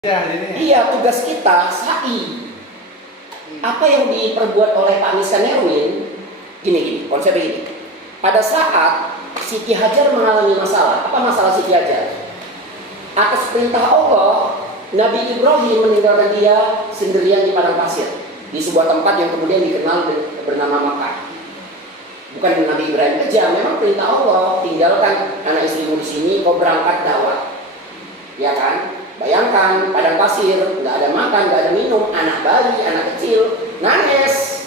Iya, tugas kita sa'i. Apa yang diperbuat oleh Pak Miskan Erwin, gini, konsepnya gini. Pada saat Siti Hajar mengalami masalah, apa masalah Siti Hajar? Atas perintah Allah, Nabi Ibrahim meninggalkan dia sendirian di padang pasir, di sebuah tempat yang kemudian dikenal bernama Makkah. Bukan Nabi Ibrahim kejam, memang perintah Allah, tinggalkan anak istrimu di sini, kau berangkat dakwah. Ya kan? Bayangkan padang pasir, nggak ada makan, nggak ada minum, anak bayi, anak kecil, nangis,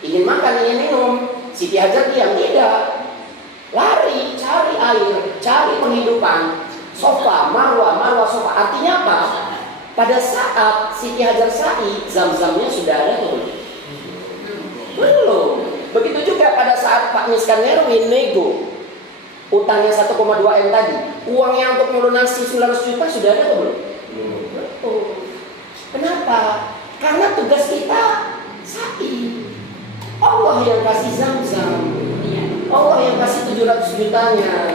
ingin makan, ingin minum. Siti Hajar diam, tidak, lari, cari air, cari penghidupan. Sofa, marwah, sofa. Artinya apa? Pada saat Siti Hajar sa'i, zam-zamnya sudah ada tuh. Belum. Begitu juga pada saat Pak Miskan Erwin nego utangnya 1,2 M tadi, uangnya untuk melunasi 900 juta sudah ada atau belum? Belum. Kenapa? Karena tugas kita sa'i. Allah yang kasih zam-zam, Allah yang kasih 700 jutanya.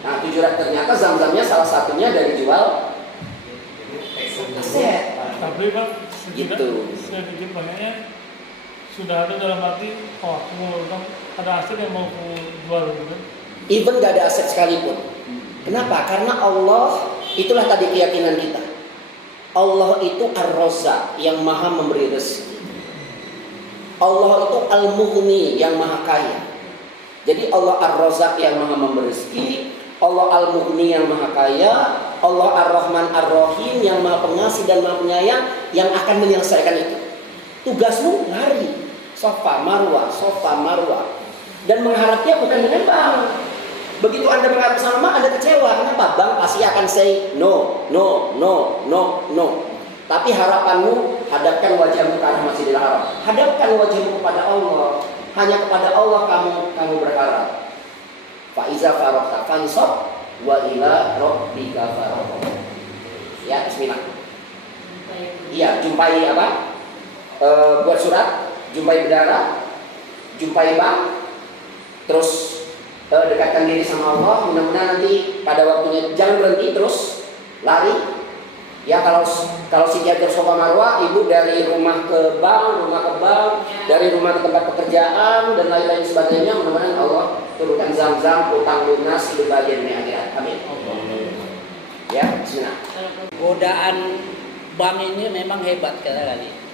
Nah, 700 ternyata zam-zamnya salah satunya dari jual aset. Tapi Pak, Gitu. sedikit banyaknya sudah ada dalam arti, aku mau ada aset yang mau aku jual gitu. Even gak ada aset sekalipun. Kenapa? Karena Allah, itulah tadi keyakinan kita. Allah itu Ar-Razzaq yang maha memberi rezeki. Allah itu Al-Mughni yang maha kaya. Jadi Allah Ar-Razzaq yang maha memberi rezeki, Allah Al-Mughni yang maha kaya, Allah Ar-Rahman Ar-Rahim yang maha pengasih dan maha penyayang yang akan menyelesaikan itu. Tugasmu lari, sofa marwah, dan mengharapnya bukan dengan bank. Begitu Anda mengharap sama, Anda kecewa. Kenapa? Bank pasti akan say no. Tapi harapanmu, hadapkan wajahmu ke arah Masjidil Haram. Hadapkan wajahmu kepada Allah. Hanya kepada Allah kamu berharap. Fa iza faragta fansab wa ila rabbika farghab. Ya, bismillah. Iya, jumpai apa? Buat surat, jumpai bendara, jumpai bank, terus dekatkan diri sama Allah. Mudah-mudahan nanti pada waktunya jangan berhenti, terus lari. Ya, kalau Siti Hajar sofa marwah, ibu dari rumah ke bank, dari rumah ke tempat pekerjaan dan lain-lain sebagainya. Mudah-mudahan Allah turunkan zam-zam, utang lunas, hidup bahagia dunia akhirat. Amin. Ya, bismillah. Godaan bank ini memang hebat kali.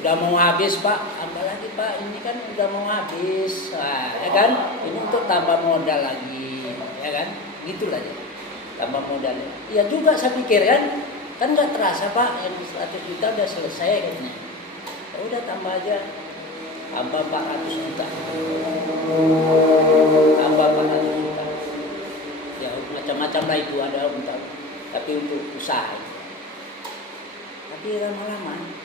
Udah mau habis Pak, apalagi Pak, ini kan udah mau habis, ya kan? Ini untuk tambah modal lagi, ya kan? Gitulah ya, tambah modal. Ya juga saya pikir kan nggak terasa Pak, yang 100 juta udah selesai katanya. Ya udah tambah aja, tambah 400 juta, tambah 400 juta. Ya macam-macam lah itu ada untuk, tapi untuk usaha. Tapi lama-lama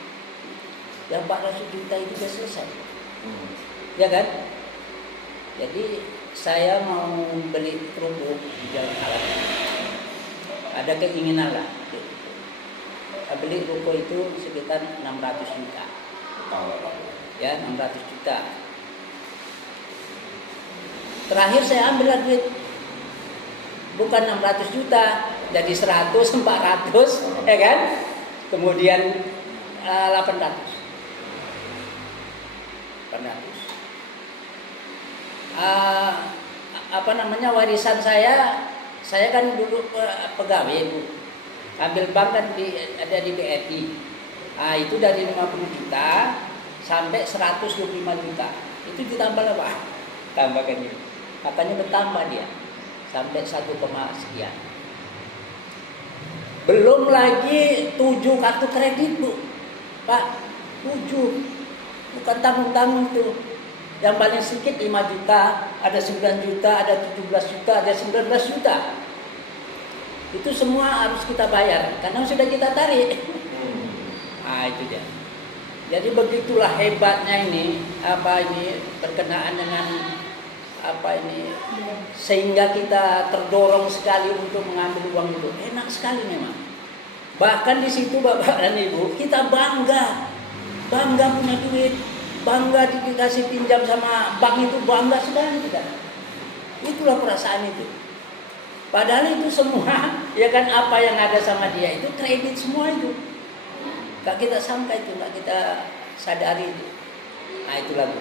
yang 400 juta itu sudah selesai, ya kan? Jadi saya mau beli kerupuk di Jalan Alam, ada keinginan lah. Saya beli kerupuk itu sekitar 600 juta, ya 600 juta. Terakhir saya ambil duit, bukan 600 juta, jadi 100, 400, ya kan? Kemudian 800. Warisan saya kan dulu pegawai Bu, ambil bank kan ada di BRI. Itu dari 50 juta sampai 125 juta, itu ditambah apa? Tambahkan ini, katanya bertambah dia sampai 1, sekian. Belum lagi 7 kartu kredit Bu, Pak, 7. Bukan tanggung-tanggung tuh. Yang paling sedikit 5 juta, ada 9 juta, ada 17 juta, ada 19 juta. Itu semua harus kita bayar karena sudah kita tarik. Itu dia. Jadi begitulah hebatnya ini, berkenaan dengan sehingga kita terdorong sekali untuk mengambil uang itu. Enak sekali memang. Bahkan di situ Bapak dan Ibu, kita bangga punya duit, bangga dikasih pinjam sama bank itu, bangga sekali kita. Itulah perasaan itu. Padahal itu semua ya kan apa yang ada sama dia itu kredit semua itu. Gak kita sangka itu, gak kita sadari itu. Nah itulah Bu.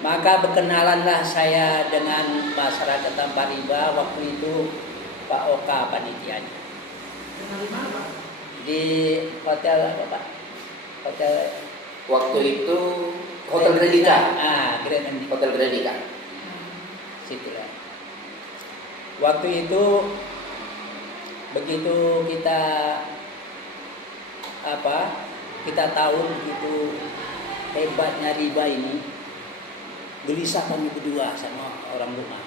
Maka berkenalanlah saya dengan masyarakat Tampariba waktu itu Pak Oka panitianya. Di hotel apa Pak? Hotel Waktu itu Hotel Gredika. Grand Andika. Hotel Gredika. Situlah. Waktu itu begitu kita kita tahu begitu hebatnya riba ini, gelisah kami berdua sama orang rumah.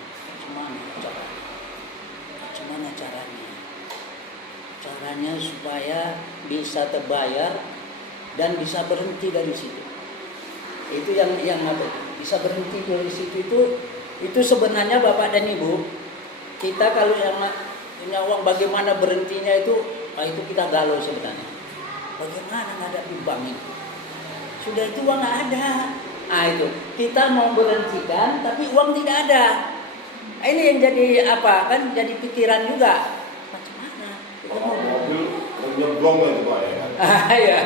Gimana caranya? Caranya supaya bisa terbayar dan bisa berhenti dari situ. Itu yang apa? Bisa berhenti dari situ itu sebenarnya Bapak dan Ibu, kita kalau yang punya uang bagaimana berhentinya itu kita galau sebenarnya. Bagaimana menghadapi bank itu? Sudah itu uang nggak ada. Itu kita mau berhentikan tapi uang tidak ada. Ini yang jadi apa kan? Jadi pikiran juga. Macam mana? Kita mau mobil menyeblong itu Pak ya kan? ya.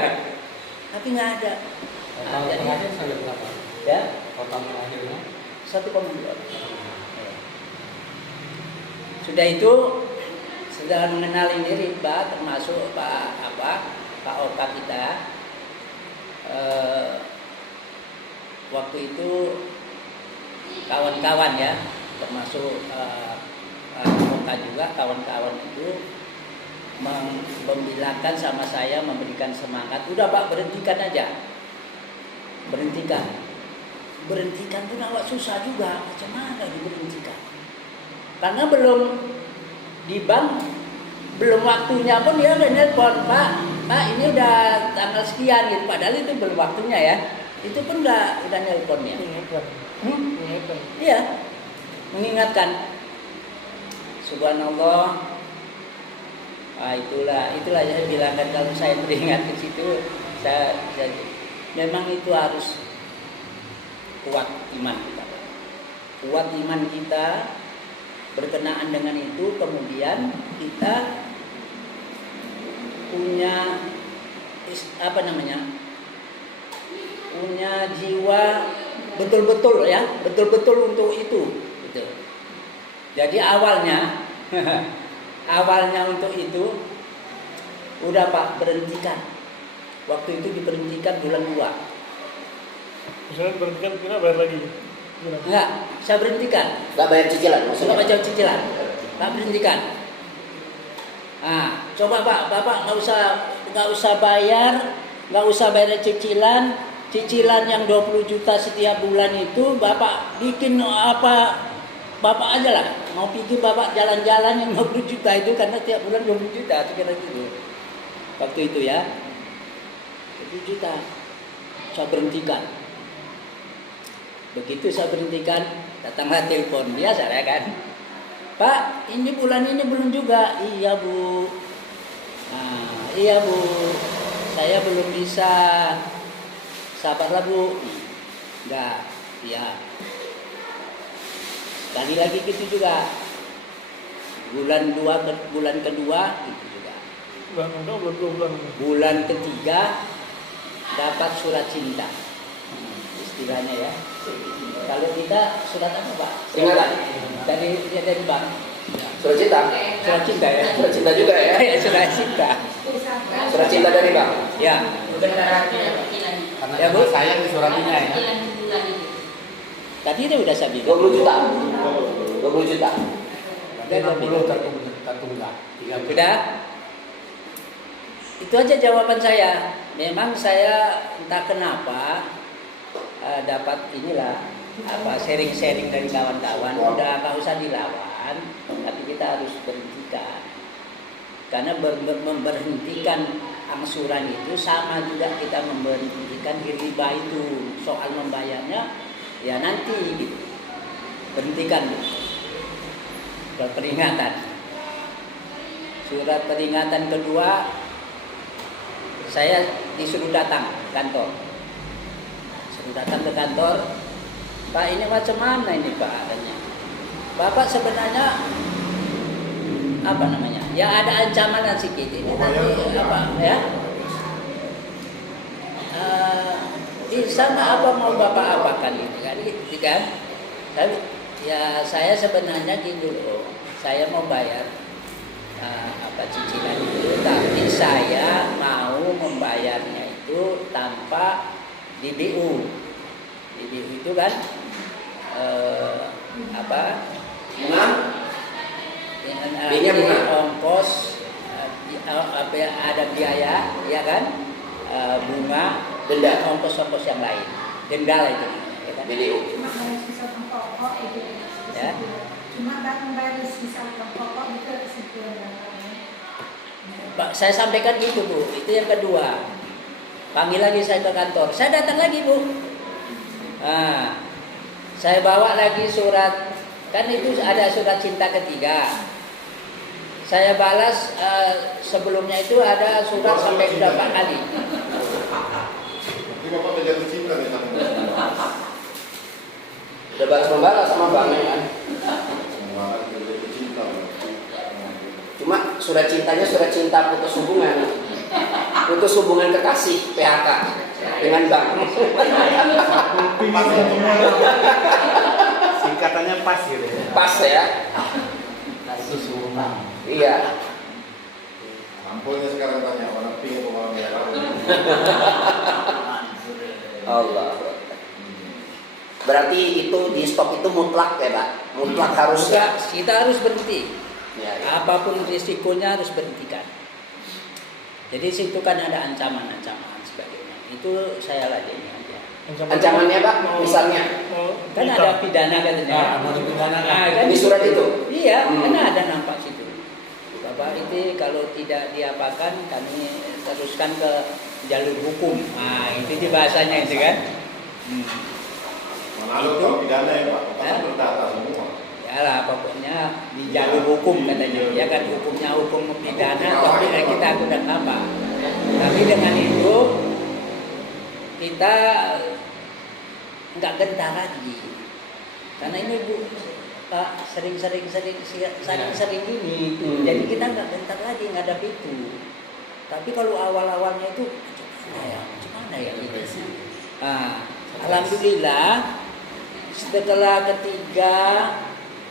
Tapi nggak ada. Total terakhir sampai berapa? Ya. Total terakhirnya 1,2. Sudah itu sudah mengenal ini riba termasuk Pak Oka kita. Waktu itu kawan-kawan ya, termasuk Oka juga, kawan-kawan itu membilangkan sama saya, memberikan semangat. Udah Pak, berhentikan aja. Berhentikan pun agak susah juga. Macam mana diberhentikan? Karena belum di bank, belum waktunya pun dia udah nelpon, Pak ini udah tanggal sekian gitu. Padahal itu belum waktunya ya. Itu pun udah nelponnya. Iya, mengingatkan. Subhanallah. Itulah yang bilangkan kalau saya teringat ke situ, saya memang itu harus kuat iman kita. Kuat iman kita berkenaan dengan itu, kemudian kita punya punya jiwa betul-betul untuk itu gitu. Jadi awalnya untuk itu udah Pak, berhentikan. Waktu itu diberhentikan bulan 2. Misalnya berhentikan kira bayar lagi. Enggak, saya berhentikan. Nggak bayar cicilan maksudnya? Nggak bayar cicilan. Nggak berhentikan. Coba Pak, Bapak nggak usah bayar cicilan yang 20 juta setiap bulan itu Bapak bikin Bapak aja lah. Mau pikir Bapak jalan-jalan yang 20 juta itu karena tiap bulan 20 juta kira gitu. Waktu itu ya. 20 juta. Saya berhentikan. Begitu saya berhentikan, datanglah telepon biasa ya kan. Pak, ini bulan ini belum juga. Iya Bu. Iya Bu. Saya belum bisa. Sabarlah Bu. Enggak. Iya. Sekali lagi gitu juga. Bulan kedua gitu juga. Bulan ketiga dapat surat cinta. Istilahnya ya. Kalau kita surat apa Pak? Peringatan. Dari bank. Surat cinta. Surat cinta ya. Surat cinta juga ya. Surat cinta. Surat cinta dari bank. Ya. karena Ya, Bu. sayang di suratnya ya. Tadi udah saya bilang. 20 juta. 20 juta. Berarti 60 tertunda. 30. Sudah? Itu aja jawaban saya. Memang saya entah kenapa dapat sharing-sharing dari kawan-kawan. Udah nggak usah dilawan, tapi kita harus berhentikan. Karena memberhentikan angsuran itu sama juga kita memberhentikan riba itu. Soal membayarnya ya nanti gitu. Berhentikan. Surat peringatan. Surat peringatan kedua saya disuruh datang ke kantor. Suruh datang ke kantor. Pak, ini macam mana ini Pak adanya? Bapak sebenarnya apa namanya? Ya ada ancaman sedikit ini nanti apa ya? Di sana apa mau Bapak apakan ini kan? Tapi ya saya sebenarnya gini dulu, saya mau bayar cicilan itu, tapi saya mau membayarnya itu tanpa DBU. DBU itu kan B-nya bunga. ongkos ada biaya ya kan, bunga, Denda. ongkos-ongkos yang lain, denda lah itu ya kan? BDU. Cuma bayar sisa pokok itu. Ya. Cuma kan bayar sisa pokok itu sekian. Pak, saya sampaikan gitu Bu, itu yang kedua. Panggil lagi saya ke kantor, saya datang lagi Bu. Nah, saya bawa lagi surat, kan itu ada surat cinta ketiga. Saya balas sebelumnya itu ada surat sampai sudah 4 kali. Tapi Bapak udah jatuh cinta nih sama Udah balas-membalas sama banknya kan. Semangat udah jatuh cinta. Cuma surat cintanya surat cinta putus hubungan. Putus hubungan kekasih PHK dengan bank. Singkatannya pas gitu ya. Pas ya. Kasus hubungan. Iya. Sampulnya sekarang tanya orang pink atau orang merah. Allah. Berarti itu di stop itu mutlak ya Pak? Mutlak harus ya? Enggak, kita harus berhenti. Ya, ya. Apapun risikonya harus berhentikan. Jadi situ kan ada ancaman-ancaman sebagainya. Itu saya ladeni aja. Ancamannya Pak, misalnya Kan ada pidana katanya. Mau dipidanakan. Nah, kan di surat itu? Iya, Hmm. kan ada nampak situ. Bapak itu kalau tidak diapakan kami teruskan ke jalur hukum. Nah, itu di bahasanya itu kan. Mana ada kalau pidana ya Pak? Kan Ya. berdata semua. Ya lah, pokoknya di jalur hukum katanya. Ya kan hukumnya hukum pidana, tapi kita tidak apa. Tapi dengan itu kita nggak gentar lagi. Karena ini Bu, Pak sering ini, jadi kita nggak gentar lagi ngadap itu. Tapi kalau awal-awalnya itu macam mana ya gitu. Nah, alhamdulillah setelah ketiga,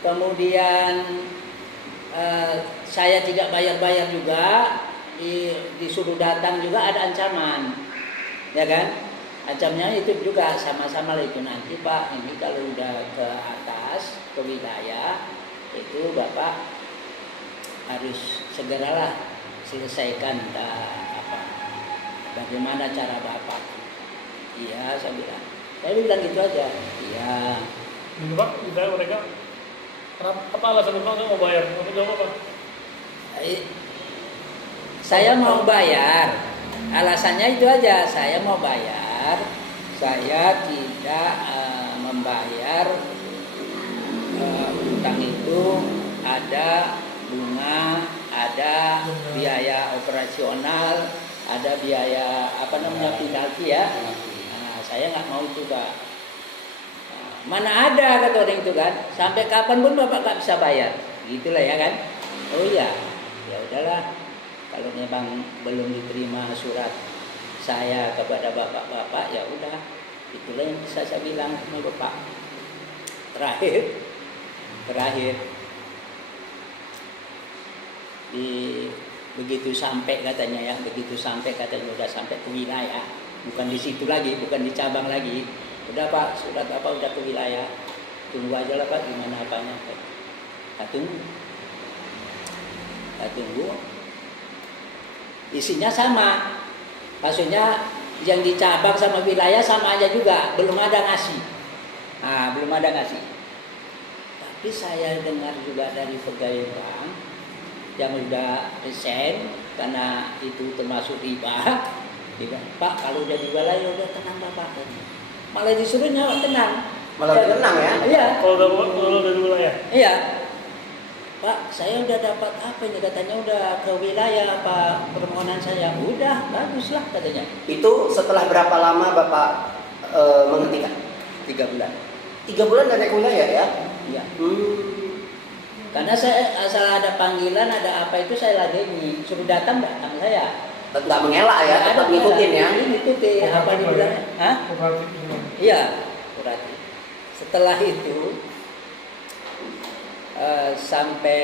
kemudian saya tidak bayar juga, disuruh datang juga ada ancaman, ya kan? Ancamnya itu juga sama-sama lah itu nanti Pak, ini kalau udah ke atas ke wilayah itu Bapak harus segeralah selesaikan bagaimana cara Bapak. Iya, saya bilang gitu aja. Iya. Ini Pak, ditanya mereka, apa alasan Bapak nggak mau bayar? Bapak jawab apa? Saya mau bayar. Alasannya itu aja, saya mau bayar. Saya tidak membayar utang itu, ada bunga, ada biaya operasional, ada biaya penalti ya. Nah, saya nggak mau itu Pak. Mana ada kata orang itu kan, sampai kapan pun Bapak nggak bisa bayar, gitulah ya kan. Oh iya, ya udahlah, kalau memang belum diterima surat saya kepada bapak-bapak, ya udah, itulah yang bisa saya bilang sama Bapak. Terakhir begitu sampai katanya udah sampai ke wilayah, bukan di situ lagi, bukan di cabang lagi. Udah Pak, surat apa udah ke wilayah, tunggu aja lah Pak, gimana apanya. Kita tunggu. Isinya sama, maksudnya yang di cabang sama wilayah sama aja juga, belum ada ngasih. Tapi saya dengar juga dari pegawai bank yang udah resign karena itu termasuk riba. Dia bilang, Pak kalau udah di wilayah udah tenang Bapak. Malah disuruhnya tenang. Malah tenang ya? Iya. Kalau udah dari wilayah? Iya. Pak, saya udah dapat apa ini katanya, udah ke wilayah apa permohonan saya. Udah, baguslah katanya. Itu setelah berapa lama Bapak menghentikan? 3 bulan. 3 bulan dari wilayah ya? Iya. Karena saya asal ada panggilan, ada apa itu saya ladeni. Suruh datang saya. Nggak mengelak ya, Nggak ada tetap ngikutin ya. Ngikutin apa dibilangnya. Hah? Kooperatif itu. Iya, berarti. Setelah itu sampai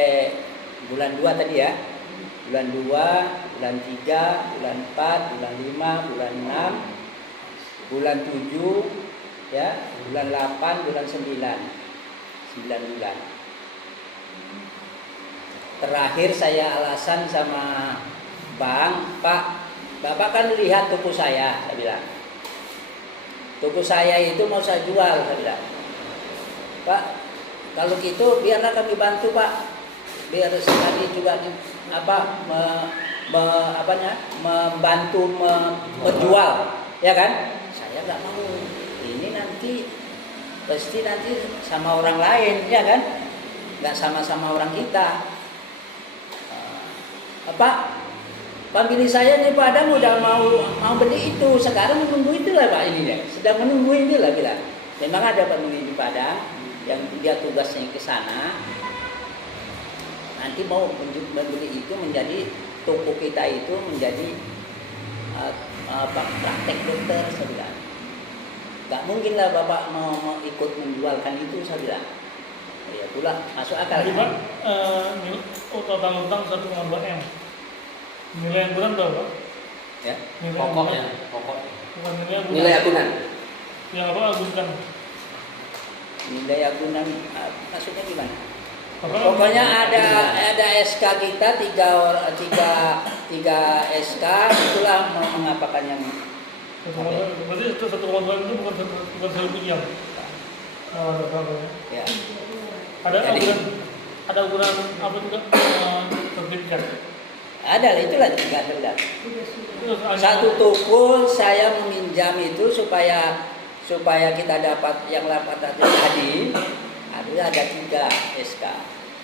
bulan 2 tadi ya. Bulan 2, bulan 3, bulan 4, bulan 5, bulan 6, bulan 7, ya, bulan 8, bulan 9. 9 bulan. Terakhir saya alasan sama Bang, Pak, Bapak kan lihat toko saya bilang. Toko saya itu mau saya jual, saya bilang. Pak, kalau gitu biarlah kami bantu Pak. Biar sekali juga membantu menjual, ya kan? Saya nggak mau. Ini nanti pasti nanti sama orang lain, ya kan? Nggak sama-sama orang kita. Pembeli saya nih Pak Adam udah mau beli itu, sekarang menunggu itulah Pak ininya, sedang menunggu inilah bilang. Memang ada pembeli di Padang yang dia tugasnya ke sana. Nanti mau membeli itu menjadi toko kita itu menjadi praktek dokter, saya bilang. Gak mungkin lah Bapak mau ikut menjualkan itu, saya bilang. Ya pula masuk akal. Jadi Pak, total utang 1,2 M. Nilai yang bulan berapa? Ya. Nilai Pokoknya. Bukan nilai yang bulan. Nilai agunan. Yang apa agunkan? Nilai agunan maksudnya gimana? Apa? Pokoknya ada SK kita tiga SK, itulah mengapakan yang Berarti 1,2 itu bukan 1 miliar. Oh, ada berapa ya? ya. Ada ukuran apa juga sertifikat. Ada lah, itulah tiga ada. Terus ada- Satu toko saya meminjam itu supaya kita dapat yang dapat tadi ada 3 SK.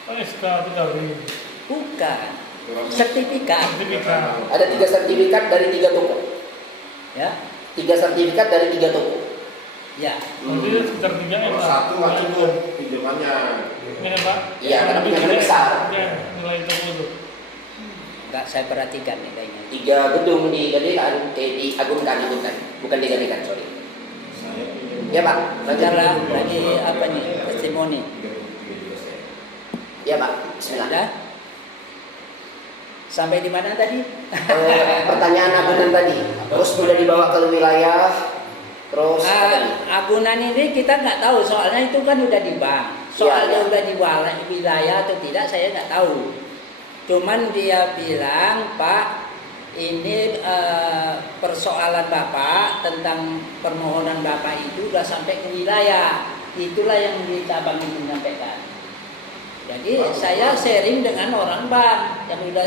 SK 3W. Bukan sertifikat, Sertifikat. Ada 3 sertifikat dari 3 toko. ya. 3 sertifikat dari 3 toko. Ya. Berarti sekitar 3 M Kalau lah. satu nggak cukup pinjamannya. Ini Pak. Iya, karena pinjamannya besar. Nilai toko itu. Enggak saya perhatikan nilainya. 3 gedung digadekan, diagunkan, bukan digadekan, sorry. Saya pinjam. Ya Pak, Bicara lagi apa nih testimoni. Ya Pak, bismillah. Ada? Sampai di mana tadi? Pertanyaan agunan tadi, terus sudah dibawa ke wilayah, terus apa tadi? Agunan ini kita nggak tahu, soalnya itu kan udah di bank. Soalnya Ya. udah di wilayah atau tidak saya nggak tahu. Cuman dia bilang, Pak, ini persoalan Bapak tentang permohonan Bapak itu udah sampai ke wilayah. Itulah yang di cabang itu menyampaikan. Jadi saya sharing dengan orang bank yang udah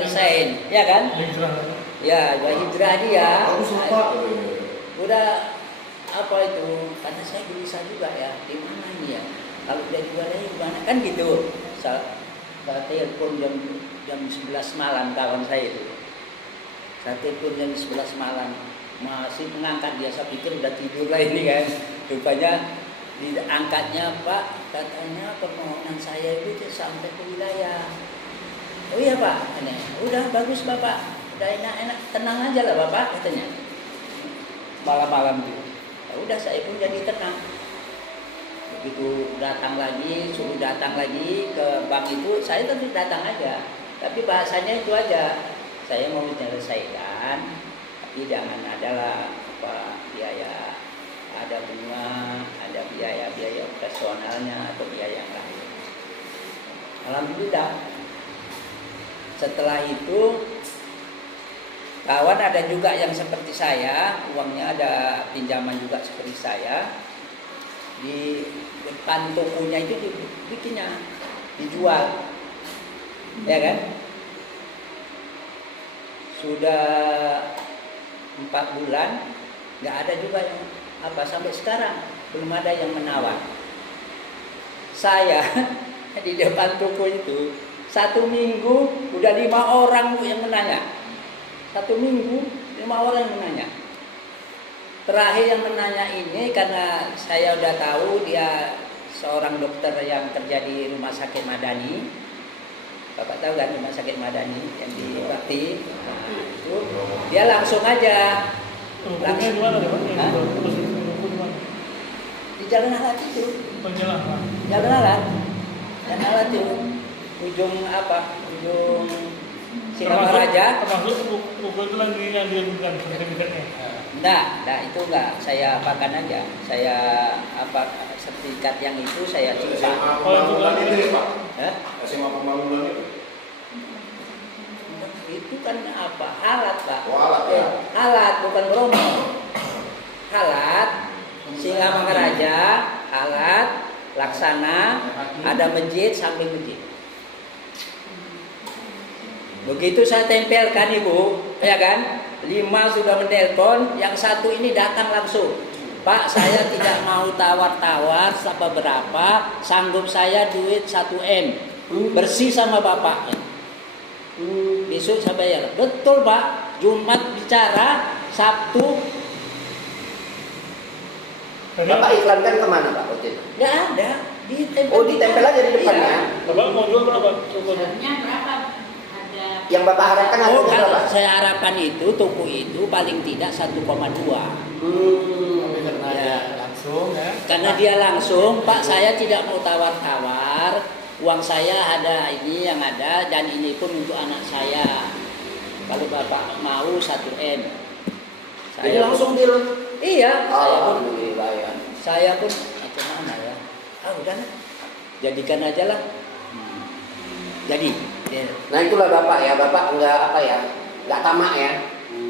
resign, ya kan? Hijrah. Ya, udah hijrah dia. Bagus loh, Pak. Udah apa itu? Karena saya gelisah juga ya. Di mana ini ya? Kalau udah di wilayah gimana? Kan gitu. Saya telepon jam 11 malam kawan saya itu. Saya telepon jam 11 malam. Masih mengangkat dia, saya pikir udah tidur lah ini kan. Rupanya diangkatnya, Pak, katanya permohonan saya itu sampai ke wilayah. Oh iya Pak, ini udah bagus Bapak, udah enak, tenang aja lah Bapak katanya. Malam-malam itu, ya udah saya pun jadi tenang. Begitu suruh datang lagi ke bank itu, saya tentu datang aja. Tapi bahasanya itu aja, saya mau menyelesaikan, tapi jangan adalah biaya. Ada bunga, ada biaya operasionalnya atau biaya yang lain. Alhamdulillah. Setelah itu kawan ada juga yang seperti saya, uangnya ada pinjaman juga seperti saya. Di depan tokonya itu dibikinnya, dijual. Ya kan? Sudah 4 bulan, nggak ada juga yang sampai sekarang belum ada yang menawar. Saya di depan toko itu 1 minggu udah 5 orang yang menanya. 1 minggu 5 orang yang menanya. Terakhir yang menanya ini karena saya udah tahu dia seorang dokter yang kerja di Rumah Sakit Madani. Bapak tahu kan Rumah Sakit Madani yang di Bakti? Nah, itu dia langsung aja Rukunnya di mana, Pak? Hah? Terus rukun di mana? di Jalan Alat itu. Penjelasan. Jalan Alat. Jalan Alat itu ujung apa? Ujung Singamaraja. Termasuk buku itu lagi yang diajukan sertifikatnya. Enggak, itu enggak. Saya apakan aja. Saya apa sertifikat yang itu saya SMA simpan. Pembangunan itu ya Pak? Hah? SMA Pembangunan itu? Itu kan apa? Alat, Pak. Oh, alat ya? Alat, bukan Bromo. Alat, Singamangaraja, alat, Laksana, ada masjid, samping masjid. Begitu saya tempelkan Ibu, ya kan? 5 sudah menelpon, yang 1 ini datang langsung. Pak, saya tidak mau tawar-tawar sampai berapa, sanggup saya duit 1 M. Bersih sama Bapak. Besok saya bayar. Betul Pak, Jumat bicara, Sabtu Bapak iklankan kemana Pak waktu itu? nggak ada. Ditempel. Oh ditempel aja di depannya. Iya. Bapak mau jual berapa? Coba. Sebenarnya berapa? Ada Yang Bapak harapkan Oh, harganya kalau berapa? saya harapkan itu toko itu paling tidak 1,2. Tapi karena Ya. dia langsung ya. Karena dia langsung, Pak saya tidak mau tawar-tawar, uang saya ada ini yang ada dan ini pun untuk anak saya. Kalau Bapak mau 1 M. Jadi langsung deal. Iya, Alhamdulillah ya. saya pun macam mana ya? Udah lah. Jadikan aja lah. Jadi, ya. Nah itulah Bapak ya, Bapak nggak tamak ya.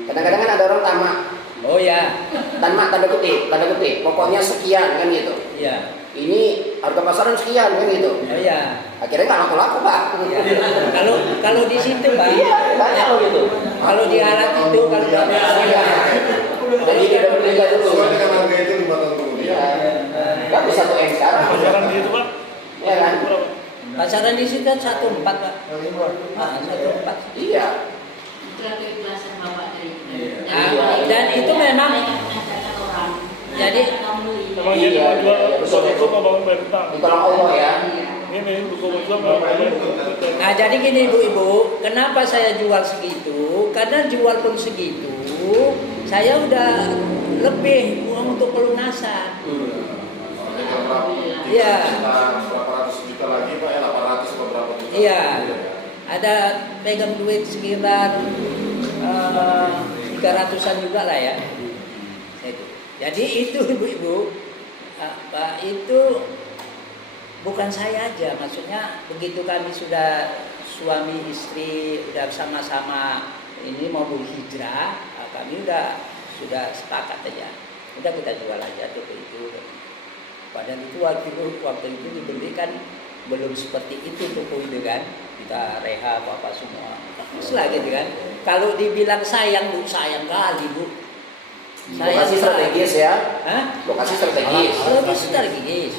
Kadang-kadang kan ada orang tamak. Oh ya, Tanda kutip. Pokoknya sekian kan gitu. iya. Ini harga pasaran sekian kan gitu. Oh ya. Akhirnya nggak laku-laku Pak. Iya. Kalau di situ Pak, Iya, banyak loh gitu. kalau di alat itu kalau Iya. Jadi dia udah beli dulu. Sesuai dengan harga itu 5 tahun kemudian. Iya. Bagus 1 M sekarang. Pasaran di itu Pak? Iya kan? Berapa? pasaran di situ kan 1,4 Pak. 1,4. Iya. itu keikhlasan Bapak dari Dan itu memang orang. Jadi kamu beli. Emang Iya, jadi mau jual iya, betul. itu mau bangun bayar utang. Ditolong Allah ya. Ini buku jual mau bayar utang. Nah jadi gini ibu-ibu, kenapa saya jual segitu? Karena jual pun segitu, saya udah lebih uang untuk pelunasan. Makanya kalau berapa? Iya. Berapa ratus juta lagi Pak ya? 800 atau berapa juta? Iya. Ada pegang duit sekitar 300-an juga lah ya. Itu. Jadi itu ibu-ibu, Pak itu bukan saya aja, maksudnya begitu kami sudah suami istri udah sama-sama ini mau berhijrah, kami sudah sepakat aja, udah kita jual aja toko itu. Padahal itu waktu itu dibelikan belum seperti itu toko itu kan, kita reha apa semua, selagi gitu kan. Kalau dibilang sayang Bu, sayang kali Bu. Lokasi strategis ya. Hah? Lokasi strategis. Lebih strategis.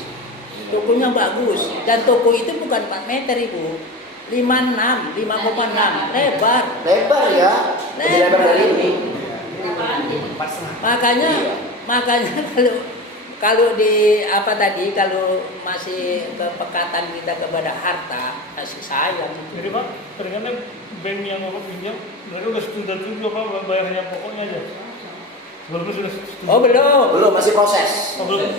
Tokonya bagus dan toko itu bukan 4 meter Ibu. 5,6, 5,6 lebar. Lebar ya. Lebih lebar dari ini. Makanya kalau di apa tadi kalau masih kepekatan kita kepada harta kasih sayang. Jadi Pak, teringatnya bank yang Bapak pinjam, mereka udah setuju apa bayarnya pokoknya aja. Belum sudah setuju. Oh belum. Belum, masih proses. Oh, belum.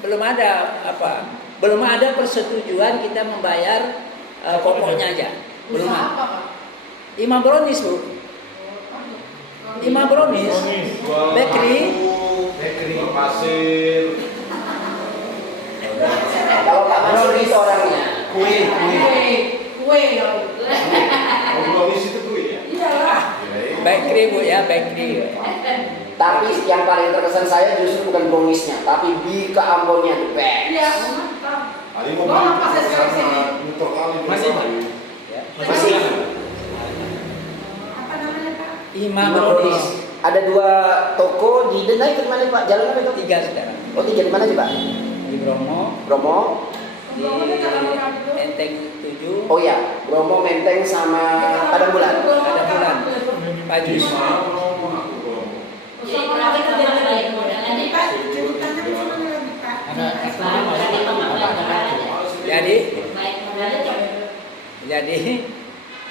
Belum ada apa? Belum ada persetujuan kita membayar pokoknya aja. Belum Usaha ada. apa Pak? Imam Brownies Bu. Imam Brownies. Bakery. Bakery pasir. Kalau Pak Mansur itu orangnya. Kue ya. Oh, Brownies itu tuh ya? Iyalah. Bakery Bu ya, bakery. Tapi yang paling terkesan saya justru bukan browniesnya, tapi bi ke Ambonnya the best. Iya, mantap. Hari mau Oh, beli pas itu saya sama sini. motor kali. Masih, Pak? Ya. Masih. Apa namanya Pak? Imam Lima Brownies. brownies. Ada 2 toko di Denai ke mana Pak? Jalan apa itu? 3 sekarang. Oh 3 di mana sih Pak? Di Bromo, Bromo. di Pembangunnya kalau ragu. Enteng 7, Oh ya, Bromo, Menteng sama Padang Bulan. Padang Bulan. Pajus. Jadi berapa itu jalan lain modelnya nih Pak? Jurutannya di mana lagi Pak? Baik, modalnya coba. Jadi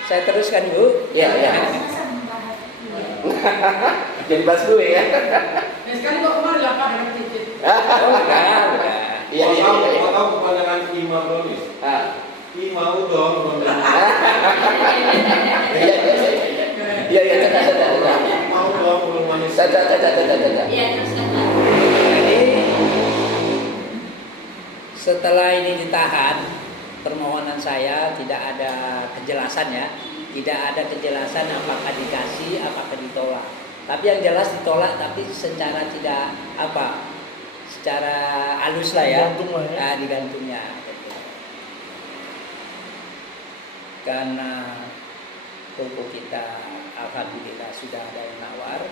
saya teruskan Bu. Iya, iya. Masa membahas. Jadi bahas dulu ya. Sekarang kok kemarin lah Pak dengan titik. Oh, udah. Iya, iya, iya. Mau tahu kepanjangan Ima Brolis? Ah. Imau dong. Iya, iya, iya. Iya, iya, catat. Imau dong, belum manis. Catat. Iya, teruskan Pak. Jadi setelah ini ditahan, permohonan saya tidak ada kejelasan ya, tidak ada kejelasan apakah dikasih, apakah ditolak. Tapi yang jelas ditolak, tapi secara tidak secara halus lah ya, Digantung lah ya. Nah, digantungnya. Karena toko kita alhamdulillah sudah ada yang nawar.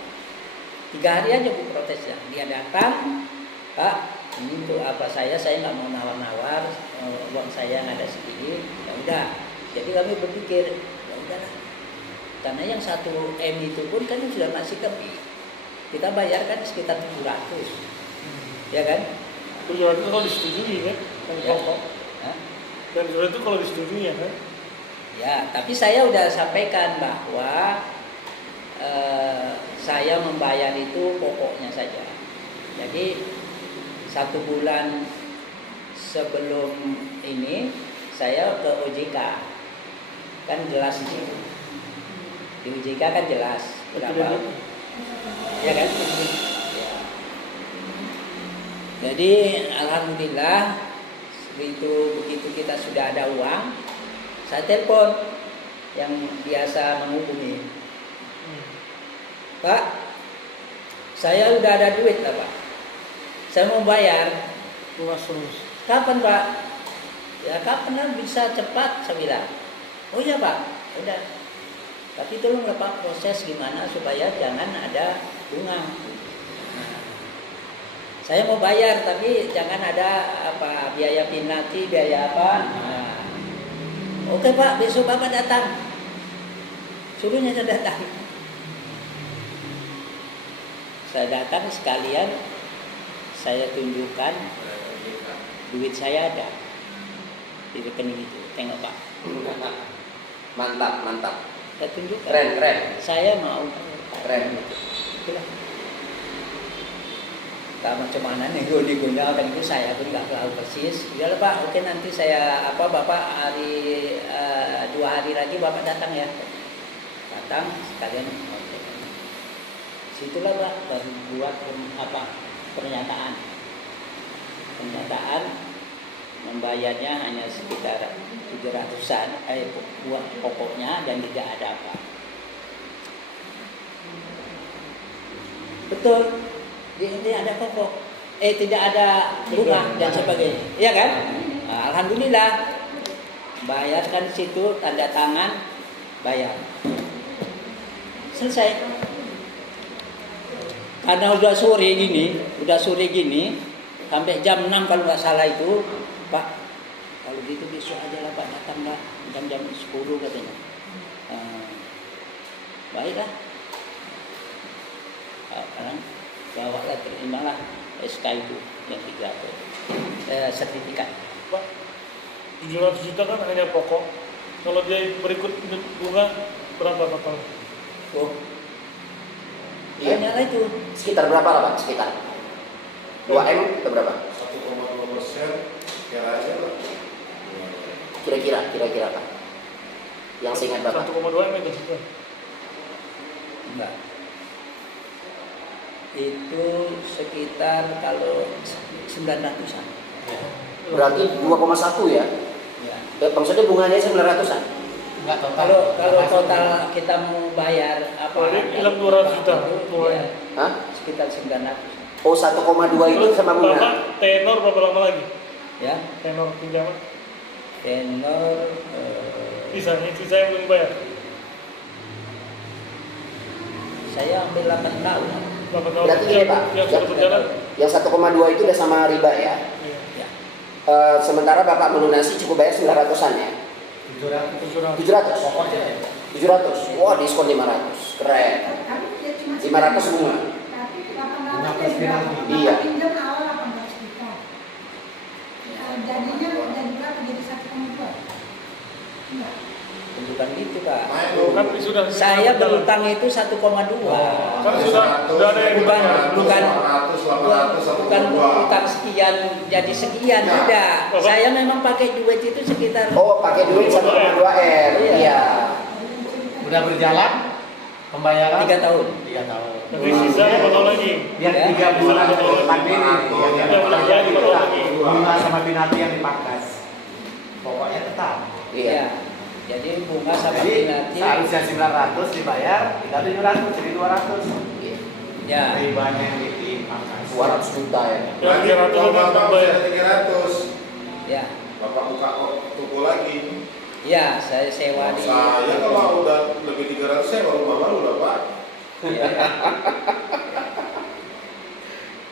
3 hari aja Bu protesnya. Dia datang, Pak, ini untuk apa saya nggak mau nawar-nawar, uang saya nggak ada sedikit, ya udah. Jadi kami berpikir, ya udahlah. Karena yang 1 M itu pun kan sudah masih lebih. Kita bayarkan sekitar 700, ya kan? 700 itu kalau disetujui kan? Kan Ya. pokok. Hah? Dan 700 itu kalau disetujui ya kan? Ya, tapi saya udah sampaikan bahwa saya membayar itu pokoknya saja. Jadi 1 bulan sebelum ini saya ke OJK, kan jelas di situ. Di OJK kan jelas berapa, ya kan? Ya. Jadi alhamdulillah begitu kita sudah ada uang, saya telepon yang biasa menghubungi, Pak, saya udah ada duit lah Pak, saya mau bayar. Luas terus. Kapan Pak? Ya kapan lah bisa cepat, saya bilang. Oh iya Pak, udah. Tapi tolonglah Pak proses gimana supaya jangan ada bunga. Nah, saya mau bayar tapi jangan ada biaya penalti, biaya apa. Nah, oke Pak, besok Bapak datang. Suruhnya saya datang. Saya datang sekalian saya tunjukkan duit saya ada di rekening itu. Tengok Pak. Mantap. Saya tunjukkan. Keren. Saya mau. Keren. Itulah. Tak macam mana nego-negonya kan itu saya pun nggak tahu persis. Ya Pak, oke nanti saya Bapak hari 2 hari lagi Bapak datang ya. Datang sekalian. Situlah Pak baru buat pernyataan membayarnya hanya sekitar 700-an buat pokoknya dan tidak ada apa. Betul, tidak ada pokok, tidak ada bunga dan sebagainya, iya kan? Nah, alhamdulillah, bayarkan situ tanda tangan, bayar, selesai. Karena udah sore gini, sampai jam 6 kalau nggak salah itu, Pak, kalau gitu besok aja lah Pak datang lah, jam 10 katanya. Baiklah. Sekarang bawalah, terimalah SK itu yang 3 sertifikat. Pak, 700 juta kan hanya pokok. Kalau dia berikut bunga berapa total? Oh, Iya. hanyalah itu. Sekitar berapa lah Pak? Sekitar 2M atau berapa? 1,2%, kira aja lah. Kira-kira Pak. Yang seingat Bapak. 1,2 M itu juga. Enggak. Itu sekitar kalau 900-an. Berarti 2,1 ya? Ya. Maksudnya bunganya 900-an? Enggak total. Kalau total kita mau bayar Berarti hilang 200 juta. Ya, Hah? sekitar 900. Oh 1,2 itu sama bunga? Bapak tenor berapa lama lagi? Ya, Tenor pinjaman? tenor Sisa yang belum dibayar? saya ambil 8 tahun. 8 tahun. Berarti ini Pak, Yang sudah berjalan? yang 1,2 itu udah sama riba ya? Iya. Ya. Sementara Bapak melunasi cukup bayar 900-an ya? 700. 700? Pokoknya. 700? Wah diskon 500, keren. Tapi dia cuma 500 bunga? Tapi 800 Bunga dia plus berapa? penalti. Iya. Pinjam awal 800 juta. Jadinya jadi berapa? Jadi 1,2 gitu Pak. Naik dulu. Kan sudah Saya jalan. berutang itu 1,2. Kan sudah ada yang Bukan, bukan, 800, 800, bukan 1,2. utang sekian jadi sekian, Ya. tidak. Saya memang pakai duit itu sekitar Oh, pakai duit 1,2 M. Iya. Iya. Udah berjalan pembayaran 3 tahun. 3 tahun. Tapi sisa 5 tahun lagi. Biar Ya. 3 bulan Bisa betul. pandemi Ya, udah jadi, betul lagi. bunga sama penalti yang dipangkas. Pokoknya tetap. Iya. Ya. Jadi bunga sama Jadi penalti. seharusnya 900 dibayar, kita 700 jadi 200. Ya. Ribanya yang dipangkas. 200 juta ya. Ya, Berarti 300 kalau udah Bapak bayar. sudah 300, Ya. Bapak buka toko lagi. Ya, saya sewa di. Saya kalau udah lebih 300, saya rumah baru lah Pak. Ya.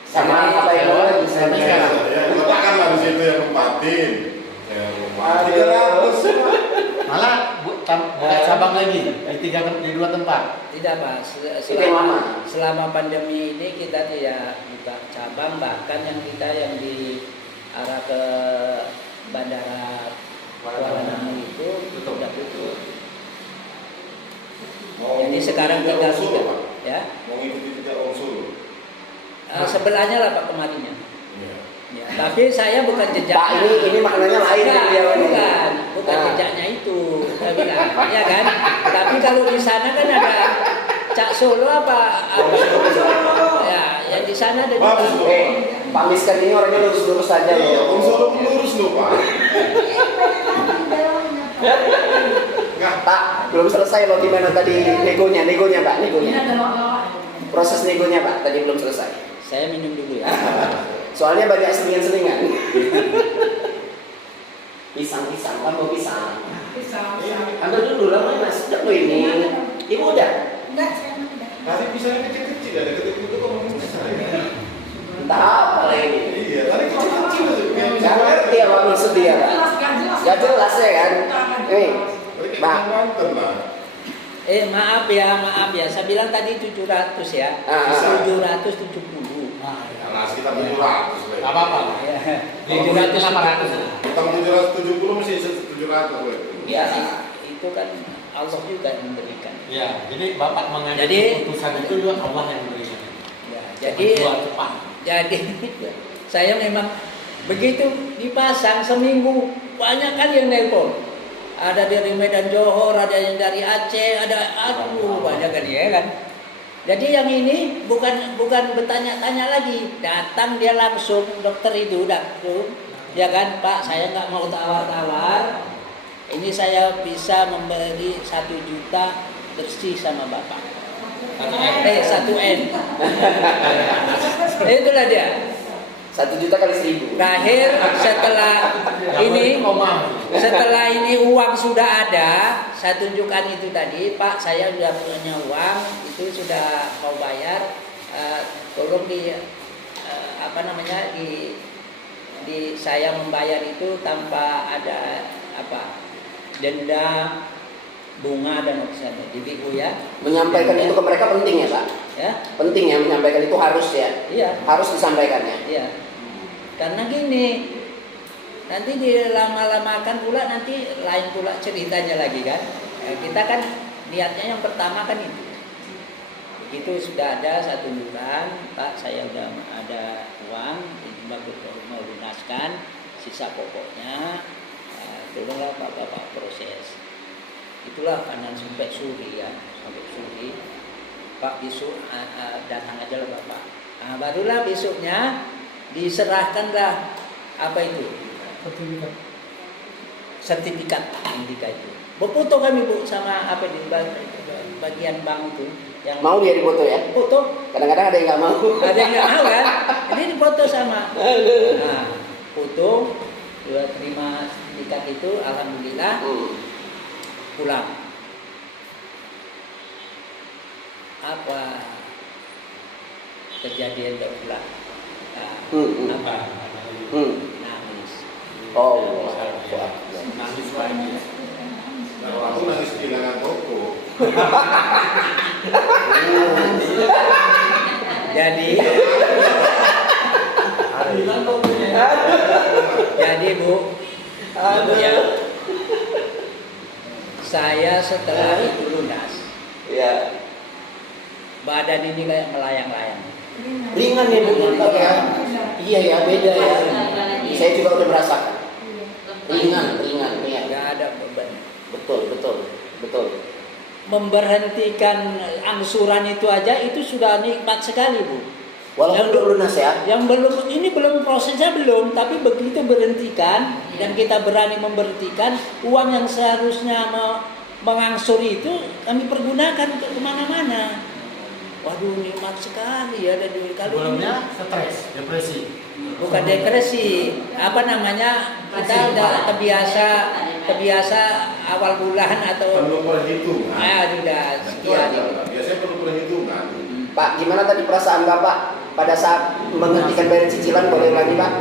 Sama apa yang mau lagi saya Sampai sekarang. sekarang. Ya, letakkanlah di situ yang nempatin. Saya rumah 300. Malah buka cabang lagi di 2 tempat. Tidak Pak, Itu yang lama. selama pandemi ini kita tidak buka cabang, bahkan yang kita yang di arah ke bandara Kuala Namu itu Tutup. sudah tutup. Mau Jadi sekarang ngikuti tinggal Om Sulu, 3, Pak? ya. Mau ngikuti tidak Om Sulu? Sebelahnya lah Pak kemarinnya. Iya. Ya, tapi saya bukan jejak. Pak, ini maknanya lain Bukan, ya, ini. bukan Ah. jejaknya itu, saya bilang, ya kan? Tapi kalau di sana kan ada Cak Solo apa? Ya, yang di sana ada juga. Bagus loh. Pak Miskan ini orangnya lurus-lurus saja Iya, loh. Om Sulu lurus loh Pak. Enggak. Pak, belum selesai loh gimana tadi negonya Pak, Ini negonya. ada lawak-lawak. Proses negonya Pak, tadi belum selesai. Saya minum dulu ya. Soalnya banyak selingan-selingan. Pisang-pisang, kamu pisang. Pisang. Ambil dulu lah Mas, udah lo ini. Ibu udah. Enggak, saya enggak. Tadi pisangnya kecil-kecil ada ketik itu kok ngomong besar ya? Entah apa lagi. Iya, tadi kecil-kecil aja. Kayak Gak ngerti apa maksud dia Pak. Jelas, gak jelas. Gak jelas ya kan? Nih, Tadi kayak Pak. nonton lah. Maaf ya. Saya bilang tadi 700 ya. Ah. 770. Nah, ya. Nah, sekitar 700 lah. Nggak apa-apa. Ya. Di 700 Utang 770 mesti 700 lah. biasa. Itu kan Allah juga yang memberikan. Ya, jadi Bapak mengambil Jadi- keputusan itu juga Allah yang memberikan. Ya, jadi Jual cepat. Jadi saya memang begitu dipasang seminggu banyak kan yang nelpon. Ada dari Medan Johor, ada yang dari Aceh, aduh banyak kan ya kan. Jadi yang ini bukan bertanya-tanya lagi, datang dia langsung dokter itu ya kan Pak, saya nggak mau tawar-tawar. Ini saya bisa memberi 1 juta bersih sama Bapak. 1 M. Itulah dia. 1 juta kali 1.000. Terakhir setelah ini uang sudah ada, saya tunjukkan itu tadi, Pak, saya sudah punya uang, itu sudah mau bayar, tolong di saya membayar itu tanpa ada denda, bunga dan sebagainya di BU ya. Menyampaikan itu ke mereka penting ya Pak? Ya, Penting ya menyampaikan itu harus ya? iya. Harus disampaikannya. Iya. Karena gini, nanti dilama-lamakan pula nanti lain pula ceritanya lagi kan. Kita kan niatnya yang pertama kan itu. Begitu sudah ada 1 bulan, Pak, saya udah ada uang, bagus mau lunaskan sisa pokoknya. Tolonglah Bapak proses. Itulah kanan sampai suri ya, sampai suri. Pak besok datang aja lah Bapak. Nah, barulah besoknya diserahkanlah apa itu sertifikat indika itu. Berfoto kami Bu sama apa di bagian bank itu yang Mau dia dipoto ya? foto. Kadang-kadang ada yang nggak mau. Ada yang nggak mau kan? Ini difoto sama. Nah, foto, dua terima sertifikat itu, alhamdulillah pulang. Apa kejadian pulang? Nah, apa? Nangis. Oh, Nangis lagi. Nah, aku nangis kehilangan toko. Jadi Bu, ya, Saya setelah itu lunas, Iya. badan ini kayak melayang-layang. Ringan ya Bu Pak ya. Iya ya, beda ya. Saya juga udah merasakan. Ringan. Nggak ada beban. Betul. Memberhentikan angsuran itu aja itu sudah nikmat sekali, Bu. Walaupun belum lunas ya. Yang belum prosesnya belum, tapi begitu berhentikan dan kita berani memberhentikan, uang yang seharusnya mengangsur itu kami pergunakan untuk kemana-mana. Waduh, nikmat sekali ya. Dan kalau Sebelumnya stres, depresi. bukan depresi, apa namanya, kita udah terbiasa awal bulan atau Perlu perhitungan. sudah Itu sekian. aja. Biasanya perlu perhitungan. Pak, gimana tadi perasaan Bapak pada saat menghentikan bayar cicilan? Boleh lagi Pak?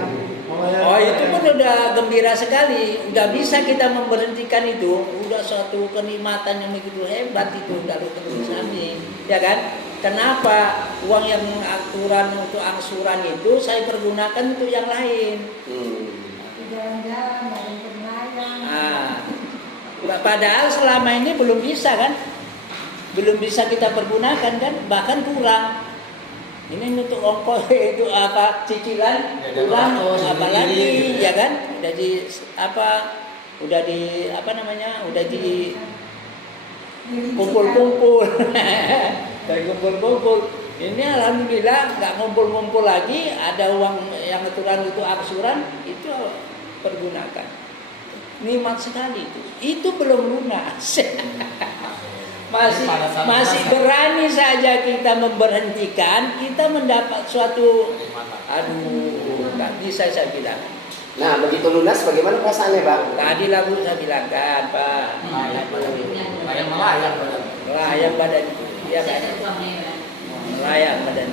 Oh, itu pun udah gembira sekali. Udah bisa kita memberhentikan itu. Udah suatu kenikmatan yang begitu hebat itu dari terus kami. Ya kan? Kenapa uang yang aturan untuk angsuran itu saya pergunakan untuk yang lain? Jalan-jalan, main berlayang. Padahal selama ini belum bisa kan? Belum bisa kita pergunakan kan? Bahkan kurang. Ini untuk ongkos itu apa cicilan Ya, kurang 200 apalagi gitu ya kan? Udah di kumpul-kumpul. Dari kumpul-kumpul. Ini alhamdulillah nggak ngumpul-ngumpul lagi, ada uang yang aturan itu angsuran itu pergunakan. Nikmat sekali itu. Itu belum lunas. masih berani saja kita memberhentikan, kita mendapat suatu nggak bisa saya bilang. Nah, begitu lunas bagaimana perasaannya Pak? Tadi lah Bu saya bilang kan Pak, melayang badan, ya kan, melayang badan.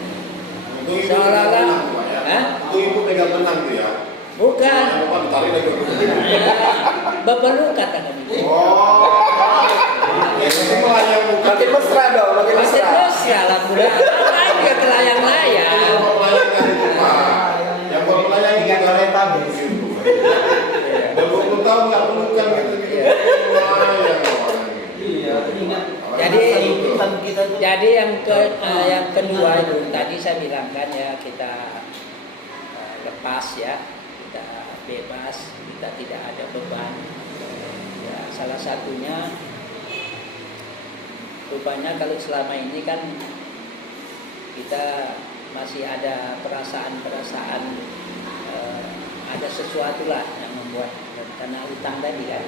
Itu ibu Seolah-olah, tenang, Pak, ya. Hah? Itu ibu pegang tenang tuh ya. Bukan, Bapak ditarik lagi. berpelukan kan itu. Oh. Itu melayang bukan. Makin mesra dong, makin Masih mesra. terus ya alhamdulillah. Ngapain dia kelayang-layang? Yang melayang kan itu Pak. Yang buat melayang ini gak ada gitu. Dan 20 tahun nggak pelukan gitu. Melayang. Jadi yang kedua itu tadi saya bilang kan ya, kita lepas ya, kita bebas, kita tidak ada beban. Ya, salah satunya rupanya kalau selama ini kan kita masih ada perasaan-perasaan ada sesuatu lah yang membuat karena utang tadi kan.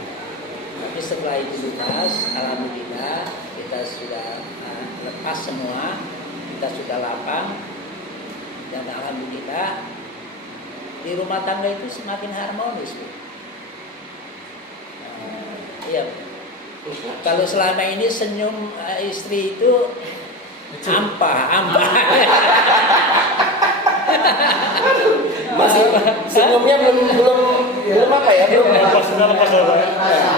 Tapi setelah itu lunas, alhamdulillah kita sudah lepas semua, kita sudah lapang, dan alhamdulillah di rumah tangga itu semakin harmonis. Iya. Kalau selama ini senyum istri itu ampah. Masih senyumnya belum apa ya? Belum Lepas ya.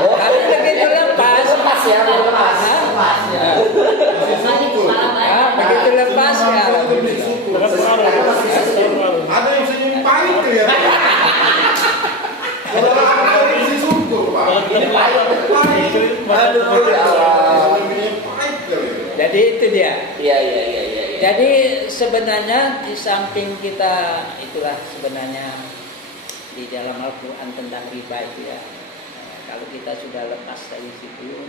Oh, Tapi begitu lepas ya, belum lepas. begitu lepas ya alhamdulillah. Ada yang senyum pahit tuh ya. Kalau ada yang senyum syukur Pak. Ini payah. Aduh, ya Allah. Senyumnya pahit kali ya. Jadi itu dia. Iya. Jadi sebenarnya di samping kita itulah sebenarnya di dalam Al-Quran tentang riba itu ya. Kalau kita sudah lepas dari situ,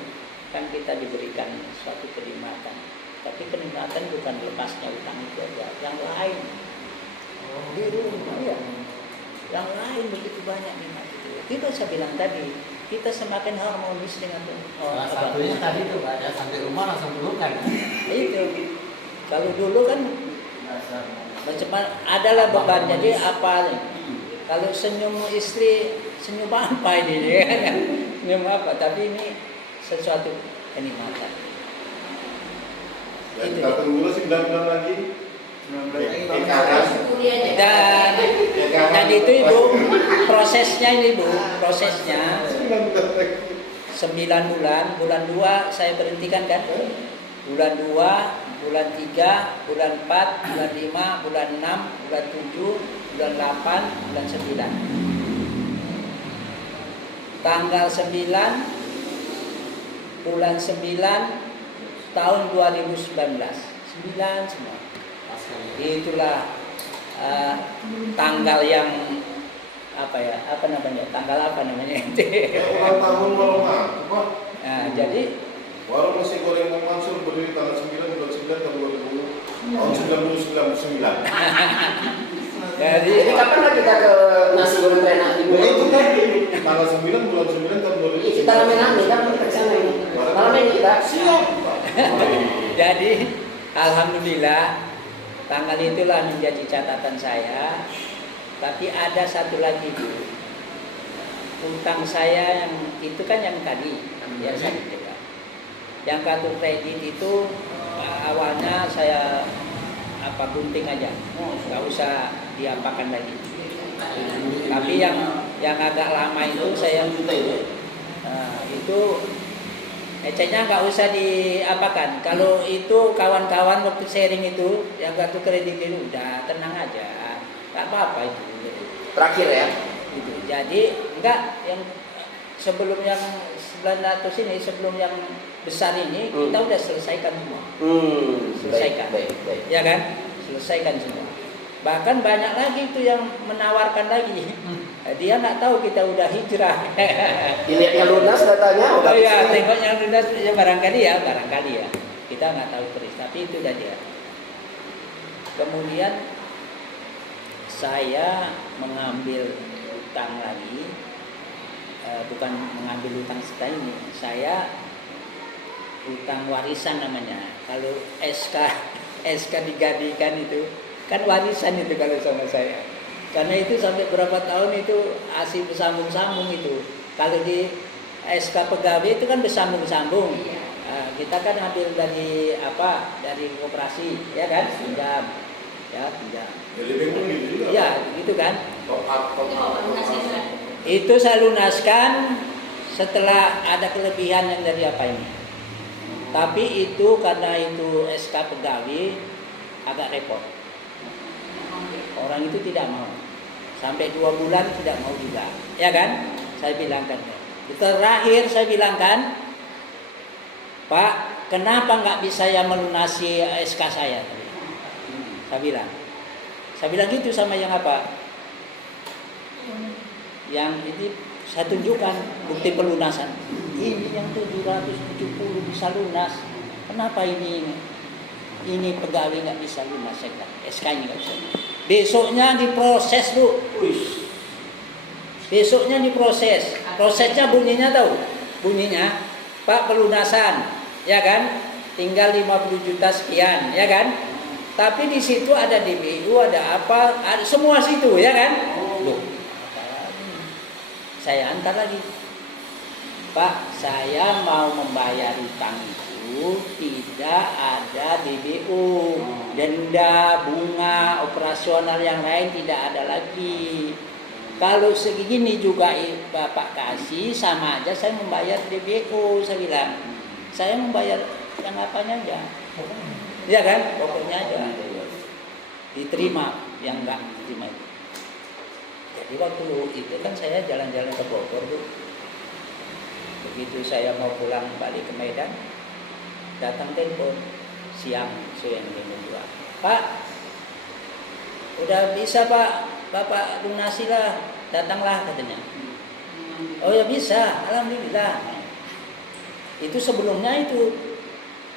kan kita diberikan suatu kenikmatan. Tapi kenikmatan bukan lepasnya utang itu aja, yang lain. Di rumah ya, yang lain begitu banyak nikmat itu. Itu saya bilang tadi, kita semakin harmonis dengan Salah satunya tadi tuh Pak, ya, sampai rumah langsung pelukan. itu. Kalau dulu kan macam adalah beban, jadi apa nih? Kalau senyum istri, senyum apa ini? Senyum apa? Tapi ini sesuatu kenikmatan. Ya, Itu kita dia. tunggu dulu 9 bulan lagi. Ikaran. Dan itu Ibu, prosesnya ini Bu, prosesnya 9 bulan, bulan 2 saya berhentikan kan? Bulan 2, bulan 3, bulan 4, bulan 5, bulan 6, bulan 7, bulan 8, bulan 9. Tanggal 9 bulan 9 tahun 2019. 9 semua. Itulah tanggal yang tanggal apa namanya? Ulang tahun warung apa? Nah, jadi Warung nasi goreng Mang Mansur berdiri tanggal 9 bulan 9 tahun 2000 tahun 1999. jadi Jadi kapan lah kita ke nasi goreng Renati? Nah, itu kan tanggal 9 bulan 9 tahun 2000. Kita rame-rame kan kita ke sana ini. Malam ini kita siap. jadi alhamdulillah tanggal itulah menjadi catatan saya. Tapi ada satu lagi Bu. Utang saya yang itu kan yang tadi yang saya ceritakan. Yang kartu kredit itu awalnya saya gunting aja, nggak usah diapakan lagi. Tapi yang agak lama itu saya itu eceknya nggak usah diapakan. Kalau itu kawan-kawan waktu sharing itu yang kartu kredit itu udah tenang aja, nggak apa-apa itu. Terakhir ya. Gitu. Jadi enggak yang sebelum yang 900 ini, sebelum yang besar ini kita udah selesaikan semua. Selesaikan. Baik. Ya kan? Selesaikan semua. Bahkan banyak lagi itu yang menawarkan lagi. Dia nggak tahu kita udah hijrah. Dilihatnya lunas datanya udah. Oh iya, tengoknya lunas ya barangkali ya. Kita nggak tahu persis, tapi itu udah dia. Kemudian saya mengambil utang lagi, bukan mengambil utang setelah ini, saya utang warisan namanya. Kalau SK digadikan itu kan warisan itu kalau sama saya. Karena itu sampai berapa tahun itu asli bersambung-sambung itu. Kalau di SK pegawai itu kan bersambung-sambung. Kita kan ambil dari koperasi, ya kan, pinjam. Jadi bingung gitu juga. Ya, gitu kan. Top up. Itu saya lunaskan setelah ada kelebihan yang dari apa ini. Tapi itu karena itu SK pegawai agak repot. Orang itu tidak mau. Sampai 2 bulan tidak mau juga. Ya kan? Saya bilangkan. Terakhir saya bilangkan, Pak, kenapa nggak bisa ya melunasi SK saya? Saya bilang gitu sama yang apa? Yang ini saya tunjukkan bukti pelunasan. Ini yang 770 bisa lunas. Kenapa ini pegawai nggak bisa lunas? SK ini nggak bisa. Besoknya diproses Bu. Besoknya diproses. Prosesnya bunyinya tahu? Bunyinya Pak pelunasan, ya kan? Tinggal 50 juta sekian, ya kan? Tapi di situ ada DBU, ada apa? Ada semua situ, ya kan? Loh. Saya antar lagi. Pak, saya mau membayar utang itu tidak ada DBU, denda, bunga, operasional yang lain tidak ada lagi. Kalau segini juga Bapak kasih, sama aja saya membayar DBU, saya bilang. Saya membayar yang apanya aja. Ya kan? Pokoknya aja. Diterima, yang enggak diterima itu. Jadi waktu itu kan saya jalan-jalan ke Bogor tuh. Begitu saya mau pulang balik ke Medan, datang telepon siang jam 2. Pak, udah bisa Pak, Bapak lunasi lah, datanglah katanya. Oh ya bisa, alhamdulillah. Itu sebelumnya itu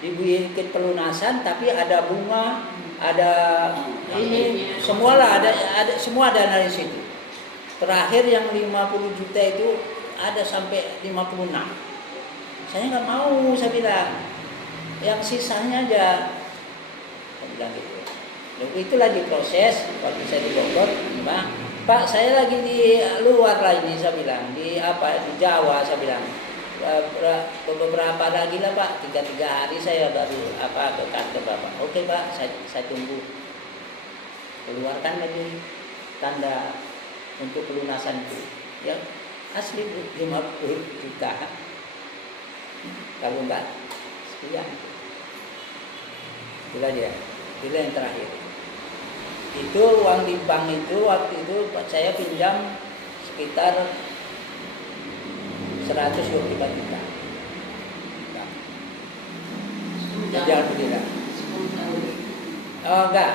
dibikin pelunasan, tapi ada bunga, ada ini, semualah ada semua ada dari situ. Terakhir yang 50 juta itu ada sampai 56. Saya nggak mau, saya bilang. Yang sisanya aja. Saya bilang gitu. Lalu itu lagi proses, waktu saya di Bogor, Pak, saya lagi di luar lah ini, saya bilang. Di Jawa, saya bilang. Beberapa lagi lah Pak, 3 hari saya baru ke kantor Bapak. Oke Pak, saya tunggu. Keluarkan lagi tanda untuk pelunasan itu. Ya, asli 50 juta. Kalau enggak, sekian. Itulah dia. Itulah yang terakhir. Itu uang di bank itu waktu itu saya pinjam sekitar 125 juta. Jalan Bendera. 10 tahun. Oh enggak.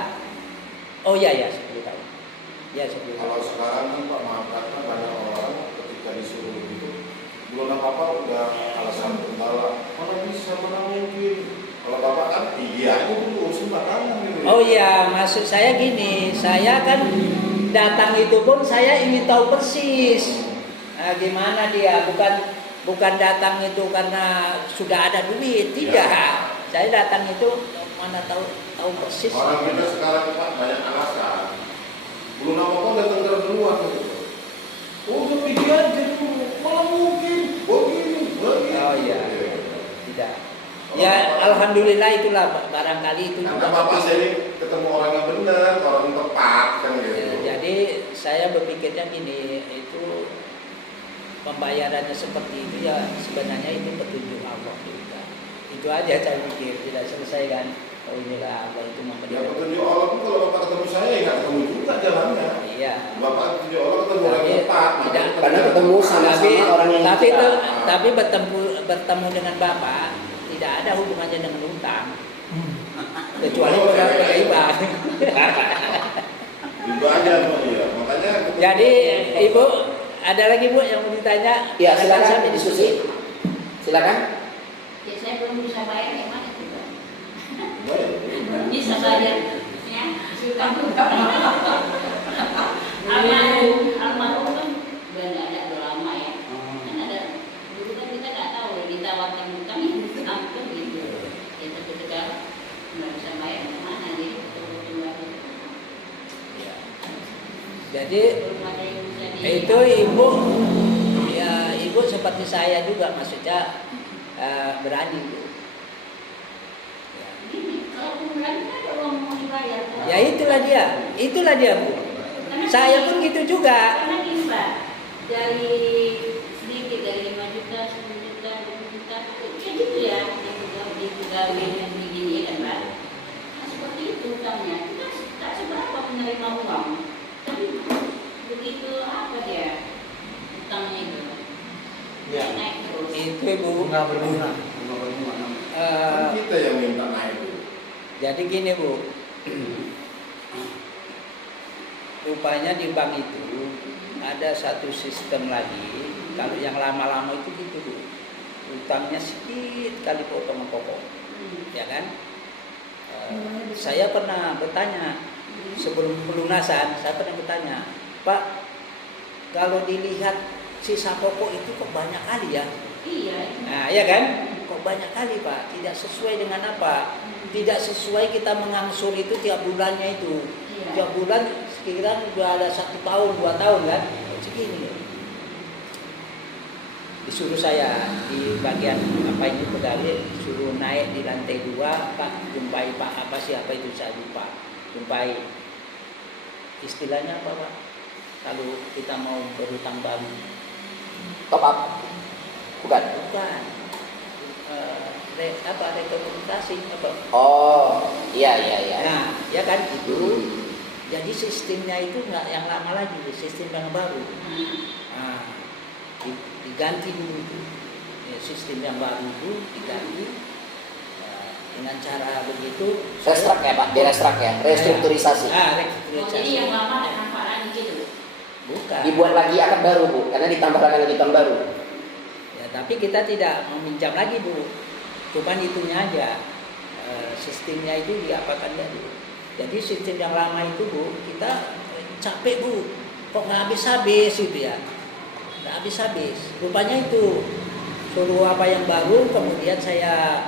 Oh iya ya 10 tahun. Ya 10 tahun. Kalau sekarang kan Pak maaf karena banyak orang ketika disuruh begitu belum apa-apa udah alasan kendala. Mana bisa, mana mungkin. Kalau Bapak kan iya itu dulu urusan belakangan gitu. Oh iya, maksud saya gini, saya kan datang itu pun saya ingin tahu persis gimana dia, bukan datang itu karena sudah ada duit, tidak. Ya. Saya datang itu mana tahu persis. Orang kita sekarang Pak banyak alasan. Belum apa-apa datang dari duluan gitu. Oh, udah pikir aja dulu. Mana mungkin begini. Oh iya, tidak. Ya alhamdulillah itulah barangkali itu Karena juga. Bapak sering ketemu orang yang benar, orang yang tepat kan gitu. Ya, jadi saya berpikirnya gini, itu pembayarannya seperti itu ya sebenarnya itu petunjuk Allah juga. Itu aja saya pikir, tidak selesai kan. Oh inilah Allah itu Ya memberikan. petunjuk Allah pun kalau Bapak ketemu saya ya nggak ketemu juga jalannya. Iya. Bapak petunjuk Allah ketemu orang Tapi yang tepat. tidak Karena ketemu sama-sama orang yang tapi kita. tapi bertemu dengan Bapak tidak ada hubungannya dengan utang. Kecuali Oh, pada iya. riba. Itu aja Bu ya. Makanya ketemu Jadi Allah. Ibu ada lagi Bu yang mau ditanya? Ya Akan silakan sampai diskusi. Silakan. Ya saya belum bisa bayar yang mana juga. Baik. Belum bisa bayar. Ya, sudah. Almarhum kan udah nggak ada, udah lama ya. Kan ada dulu kan kita nggak tahu ditawarkan utang ampun gitu. Ya tapi sekarang nggak bisa bayar kemana jadi betul-betul lagi. Ya. Jadi Belum ada yang bisa di. itu Ibu ya Ibu seperti saya juga maksudnya berani Bu. Ya. Ini kalau bulan kan ada uang mau dibayar. Ya itulah dia Bu. Saya pun gitu juga. Karena gini Pak, dari sedikit dari 5 juta, 10 juta, 20 juta, kayak gitu ya, di pegawai yang begini kan Pak. Nah, seperti itu utangnya, kita tak seberapa menerima uang, tapi begitu apa dia utangnya itu, Ya. naik terus. Itu Ibu. Bunga berbunga. Kan kita yang minta naik Bu. Jadi gini Bu. Rupanya di bank itu ada satu sistem lagi. Kalau yang lama-lama itu gitu Bu. Utangnya sedikit kali potong pokok, ya kan? Saya pernah bertanya sebelum pelunasan, saya pernah bertanya, Pak, kalau dilihat sisa pokok itu kok banyak kali ya? Iya. Nah, ya kan? Kok banyak kali Pak? Tidak sesuai dengan apa? Tidak sesuai kita mengangsur itu tiap bulannya itu. Iya. Tiap bulan sekiranya udah ada 1 tahun, 2 tahun kan? Segini. Disuruh saya di bagian apa ini pegawai, suruh naik di lantai 2, Pak, jumpai Pak apa siapa itu saya lupa. Jumpai istilahnya apa Pak? Kalau kita mau berutang baru. Top up. Bukan. Bukan. Rekomendasi apa? Oh, iya. Nah, ya kan itu. Jadi sistemnya itu nggak yang lama lagi, sistem yang baru. Nah, diganti dulu itu. Ya, sistem yang baru itu diganti dengan cara begitu. Restrak ya Pak, direstrak ya, restrukturisasi. Restrukturisasi. Jadi yang lama ada nampak lagi gitu. Bukan. Dibuat lagi akad baru Bu, karena ditambah lagi tahun baru. Ya, tapi kita tidak meminjam lagi Bu. Cuman itunya aja. Sistemnya itu diapakan dulu. Jadi sistem yang lama itu Bu, kita capek Bu. Kok nggak habis-habis itu ya? Nggak habis-habis. Rupanya itu suruh apa yang baru, kemudian saya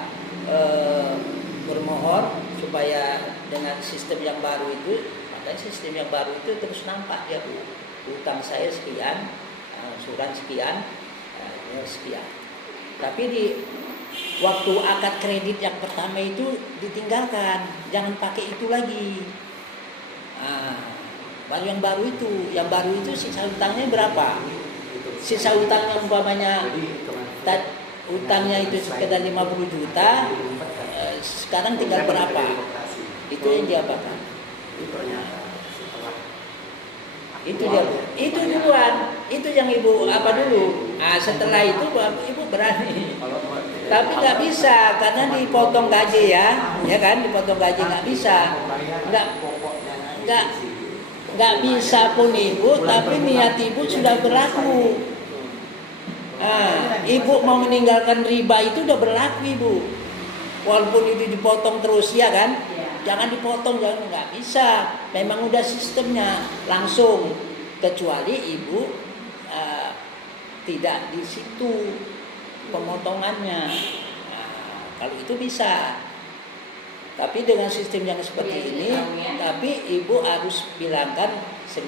bermohon supaya dengan sistem yang baru itu, makanya sistem yang baru itu terus nampak ya Bu. Utang saya sekian, surat sekian, sekian. Tapi di waktu akad kredit yang pertama itu ditinggalkan, jangan pakai itu lagi. Baru yang baru itu sisa utangnya berapa? Sisa utangnya umpamanya utangnya itu sekitar 50 juta, sekarang tinggal berapa? Itu yang diapakan? Itu dia Bu. Itu duluan. Itu yang Ibu apa dulu. Setelah itu Ibu berani. Tapi nggak bisa karena dipotong gaji ya kan, dipotong gaji nggak bisa, nggak bisa pun ibu, tapi niat ibu sudah berlaku. Ibu mau meninggalkan riba itu udah berlaku ibu, walaupun itu dipotong terus ya kan, jangan dipotong, jangan, nggak bisa, memang udah sistemnya langsung, kecuali ibu tidak di situ pemotongannya. Kalau itu bisa. Tapi dengan sistem yang seperti ini, tapi ibu harus bilangkan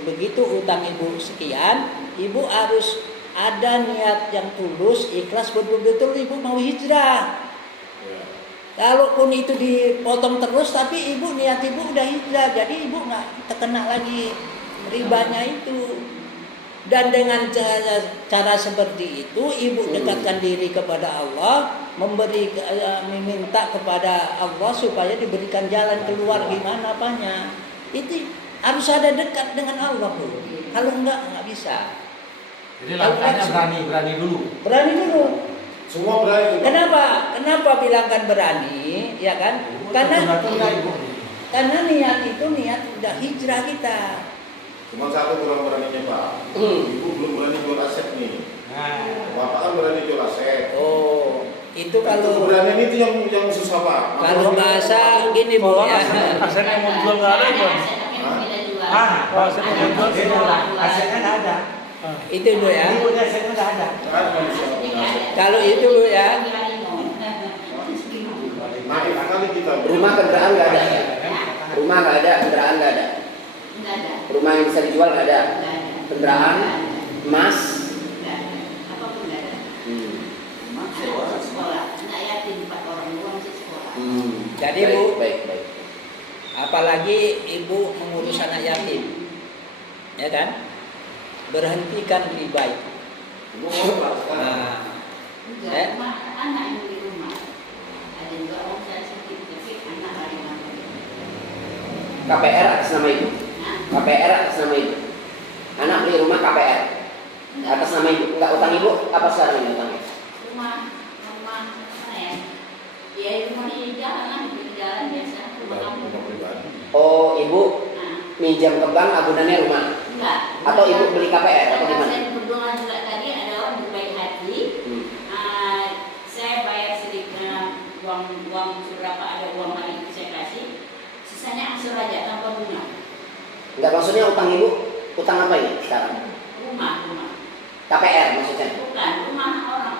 begitu utang ibu sekian, ibu harus ada niat yang tulus, ikhlas, betul-betul ibu mau hijrah. Kalaupun itu dipotong terus, tapi ibu niat ibu udah hijrah, jadi ibu nggak terkena lagi ribanya itu. Dan dengan cara seperti itu, ibu dekatkan diri kepada Allah, meminta kepada Allah supaya diberikan jalan keluar gimana apanya. Itu harus ada dekat dengan Allah bu. Kalau enggak bisa. Jadi langkahnya berani dulu. Berani dulu. Semua berani. Kenapa bilangkan berani? Ya kan? Karena niat itu niat udah hijrah kita. Cuma satu kurang beraninya Pak. Ibu belum berani jual aset nih. Bapak kan berani jual aset. Oh, itu kalau keberanian itu yang susah Pak. Kalau bahasa gini bu ya. Asetnya mau jual nggak ada kan? Asetnya mau jual Asetnya nggak ada. Itu bu ya. Asetnya nggak ada. Kalau itu bu ya. Naif sekali kita. Rumah kendaraan nggak ada. Rumah nggak ada, kendaraan nggak ada. Rumah yang bisa dijual nggak ada. Kendaraan, emas. Apapun nggak ada. Sekolah, anak yatim 4 orang doang sih sekolah. Jadi Baik, bu, baik. apalagi ibu mengurus anak yatim, ya kan? Berhentikan riba itu. Enggak, anak yang di rumah. Ada juga orang saya sakit, tapi anak hari mana? KPR atas nama ibu. KPR atas nama ibu. Anak beli rumah KPR atas nama ibu. Enggak utang ibu, apa sekarang ini utangnya? Rumah mana ya? Ya rumah di jalan, di jalan biasa, rumah kampung. Oh, ibu Nah, minjam ke bank, agunannya rumah. enggak. Atau ibu beli KPR atau gimana? Saya berdoa juga tadi ada orang berbaik hati. Saya bayar sedikit uang seberapa, ada uang lagi saya kasih. Sisanya angsur aja tanpa bunga. Enggak, maksudnya utang ibu, utang apa ini sekarang? Rumah. KPR maksudnya. Bukan rumah orang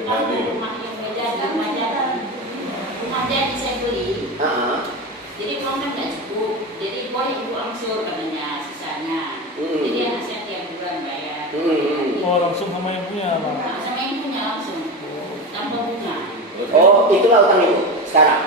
pribadi. rumah yang beda di rumah jadi. Rumah jadi saya beli. Jadi uang kan nggak cukup. Jadi boy ibu angsur katanya sisanya. Jadi anak saya tiap bulan bayar. Oh, langsung sama yang punya Bang. Nah, sama yang punya langsung tanpa bunga. Oh, itulah utang ibu sekarang.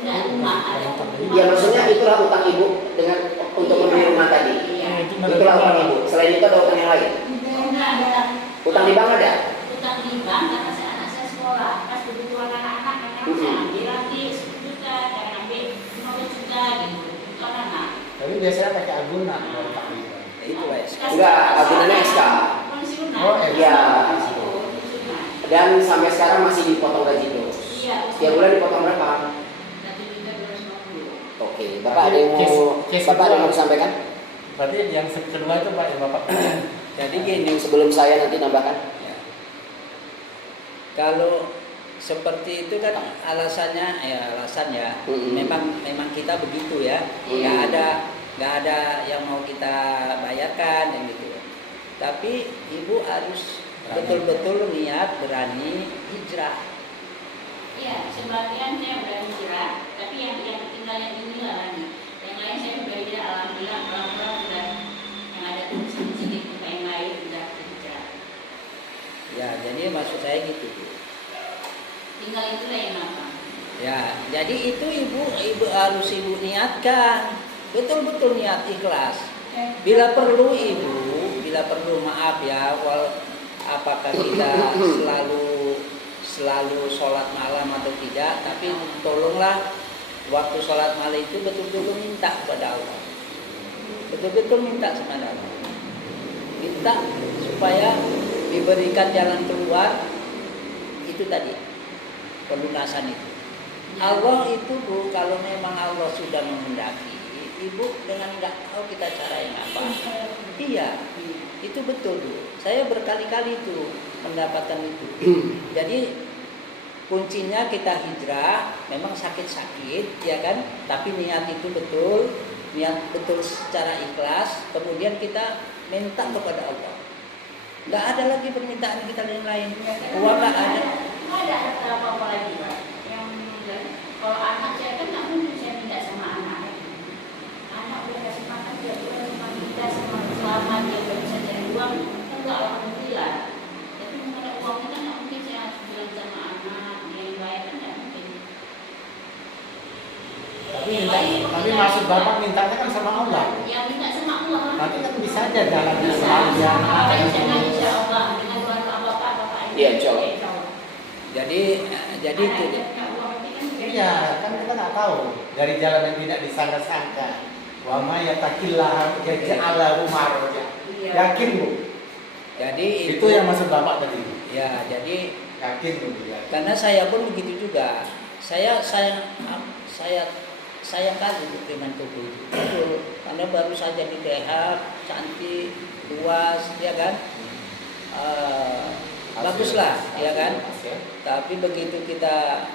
Enggak rumah ada. Ya maksudnya itulah utang ibu dengan untuk membeli rumah tadi. Iya. Itulah utang ibu. Selain itu ada utang yang lain. Enggak ada. Utang di bank ada. Utang di bank karena anak saya sekolah. Pas kebutuhan anak-anak kadang saya ambil lagi 10 juta, kadang ambil 15 juta gitu. Itu anak-anak. Tapi biasanya pakai agunan kalau tak bisa. Itu wes. Enggak, agunannya SK. Pensiunan. Oh, iya. Pensiunan. Dan sampai sekarang masih dipotong gaji terus. Iya. Tiap bulan dipotong berapa? 1.250.000. Oke, Bapak ada yang mau disampaikan? Berarti yang kedua itu Pak yang Bapak. Jadi gini, Sebelum saya nanti nambahkan. ya. Kalau seperti itu kan alasannya, memang kita begitu ya. Nggak ada yang mau kita bayarkan yang gitu. Tapi ibu harus betul-betul niat berani hijrah. Iya, sebagian saya udah hijrah, tapi yang tinggal yang ini lah lagi. Yang lain saya udah hijrah, alhamdulillah udah yang ada tulisan sedikit muka yang lain udah hijrah. Ya, jadi maksud saya gitu. Tinggal itulah yang apa? Ya, jadi itu ibu harus ibu niatkan, betul-betul niat ikhlas. Bila perlu maaf ya, apakah kita selalu sholat malam atau tidak, tapi tolonglah waktu sholat malam itu betul-betul minta kepada Allah, betul-betul minta kepada Allah, minta supaya diberikan jalan keluar, itu tadi pelunasan itu. Allah itu Bu, kalau memang Allah sudah menghendaki, Ibu dengan nggak tahu kita carain apa. Iya, itu betul Bu. Saya berkali-kali itu mendapatkan itu. Jadi kuncinya kita hijrah, memang sakit-sakit, ya kan? Tapi niat itu betul, niat betul secara ikhlas. Kemudian kita minta kepada Allah. Nggak ada lagi permintaan kita yang lain. Uang nggak ada. Nggak ada apa-apa lagi Pak. Yang kalau anak saya kan nggak mungkin saya minta sama anak. Anak udah kasih makan dia udah cuma minta sama selama dia udah bisa cari uang, enggak alhamdulillah. Tapi mengenai uang kita nggak mungkin saya harus bilang sama anak yang lain kan nggak mungkin. Tapi maksud Bapak mintanya kan sama Allah. Yang minta sama Allah. Nanti kan bisa aja jalannya selalu ya. Insya Allah dengan Tuhan Bapak Iya, insya Allah. Jadi itu. Iya, kan kita nggak tahu dari jalan yang tidak disangka-sangka. Wa ma yatakillah yaj'ala makhraja. Yakin Bu? Jadi Itu yang maksud Bapak tadi. Ya, jadi Yakin Bu ya. karena saya pun begitu juga. Saya kali dengan tubuh itu. Betul. Karena baru saja direhab, cantik, luas, ya kan? Baguslah, ya kan? Tapi begitu kita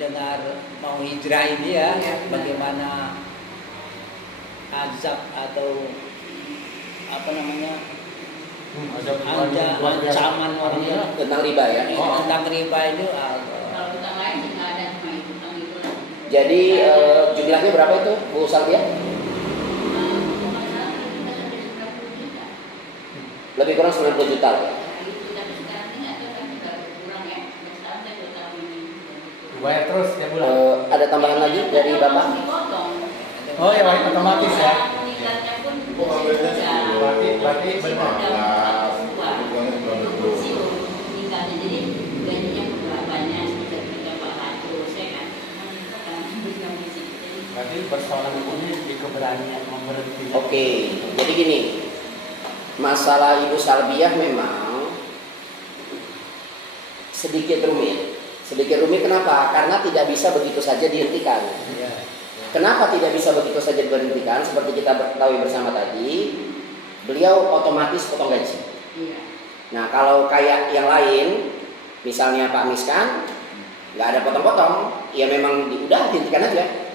dengar mau hijrah ini ya, bagaimana azab atau apa namanya ancaman orangnya Tentang riba ya. tentang riba itu Kalau kita lain nggak ada cuma itu tentang itu lah. Jadi jumlahnya berapa itu Bu Salvia? Lebih kurang 90 juta ya. Bayar terus ya bulan. Ada tambahan lagi dari Bapak? Oh ya, otomatis ya. Kok ambilnya sebelum? Berarti benar. Jadi gajinya berapanya sekitar 300 ya kan? Berarti persoalan hukumnya di keberanian memberhenti. Oke, jadi gini, masalah Ibu Salbiah memang sedikit rumit. Sedikit rumit kenapa? Karena tidak bisa begitu saja dihentikan. ya. Kenapa tidak bisa begitu saja dihentikan? Seperti kita ketahui bersama tadi, beliau otomatis potong gaji. Iya. Nah kalau kayak yang lain, misalnya Pak Miskan, nggak ada potong-potong, ya memang udah dihentikan aja.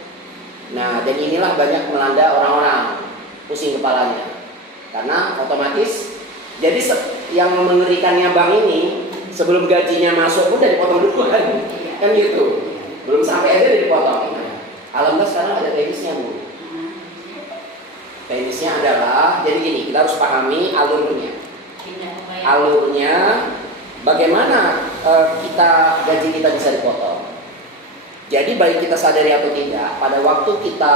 Nah dan inilah banyak melanda orang-orang pusing kepalanya, karena otomatis. Jadi yang mengerikannya bank ini, sebelum gajinya masuk pun udah dipotong duluan, kan gitu. Belum sampai aja udah dipotong. Alhamdulillah sekarang ada teknisnya Bu. Teknisnya adalah, jadi gini, kita harus pahami alurnya. Alurnya, bagaimana kita gaji kita bisa dipotong. Jadi baik kita sadari atau tidak, pada waktu kita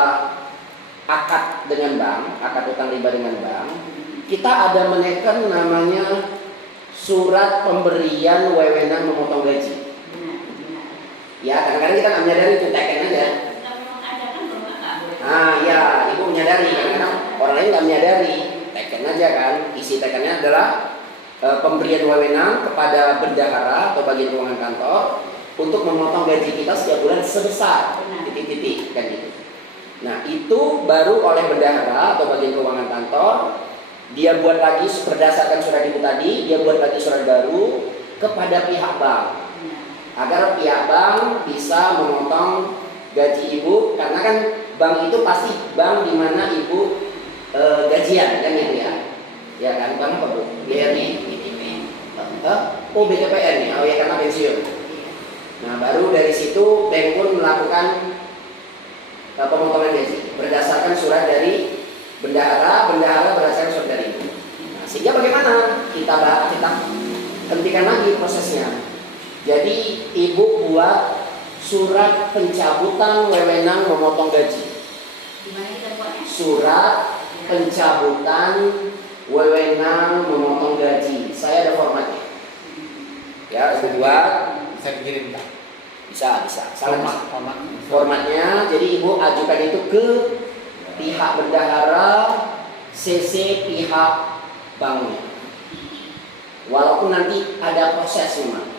akad dengan bank, akad utang riba dengan bank, kita ada menekan namanya surat pemberian wewenang memotong gaji. Ya, kadang-kadang kita nggak menyadari itu teken aja. Nah, ya, Ibu menyadari, kadang-kadang orang lain nggak menyadari, teken aja kan. Isi tekennya adalah pemberian wewenang kepada bendahara atau bagian keuangan kantor untuk memotong gaji kita setiap bulan sebesar titik-titik kan gitu. Nah, itu baru oleh bendahara atau bagian keuangan kantor. Dia buat lagi berdasarkan surat Ibu tadi, dia buat lagi surat baru kepada pihak bank agar pihak bank bisa memotong gaji Ibu, karena kan bank itu pasti bank di mana Ibu gajian kan gitu ya. Ya kan, bank apa Bu? BRI. Oh BTPN ya, oh ya karena pensiun. Nah baru dari situ bank pun melakukan pemotongan gaji berdasarkan surat dari bendahara berdasarkan surat dari Ibu. Nah, sehingga bagaimana kita hentikan lagi prosesnya. Jadi Ibu buat surat pencabutan wewenang memotong gaji. Surat pencabutan wewenang memotong gaji. Saya ada formatnya. Ya, Ibu buat. Bisa dikirim tak? Bisa. Sangat formatnya. Jadi Ibu ajukan itu ke pihak bendahara, CC pihak banknya. Walaupun nanti ada proses memang,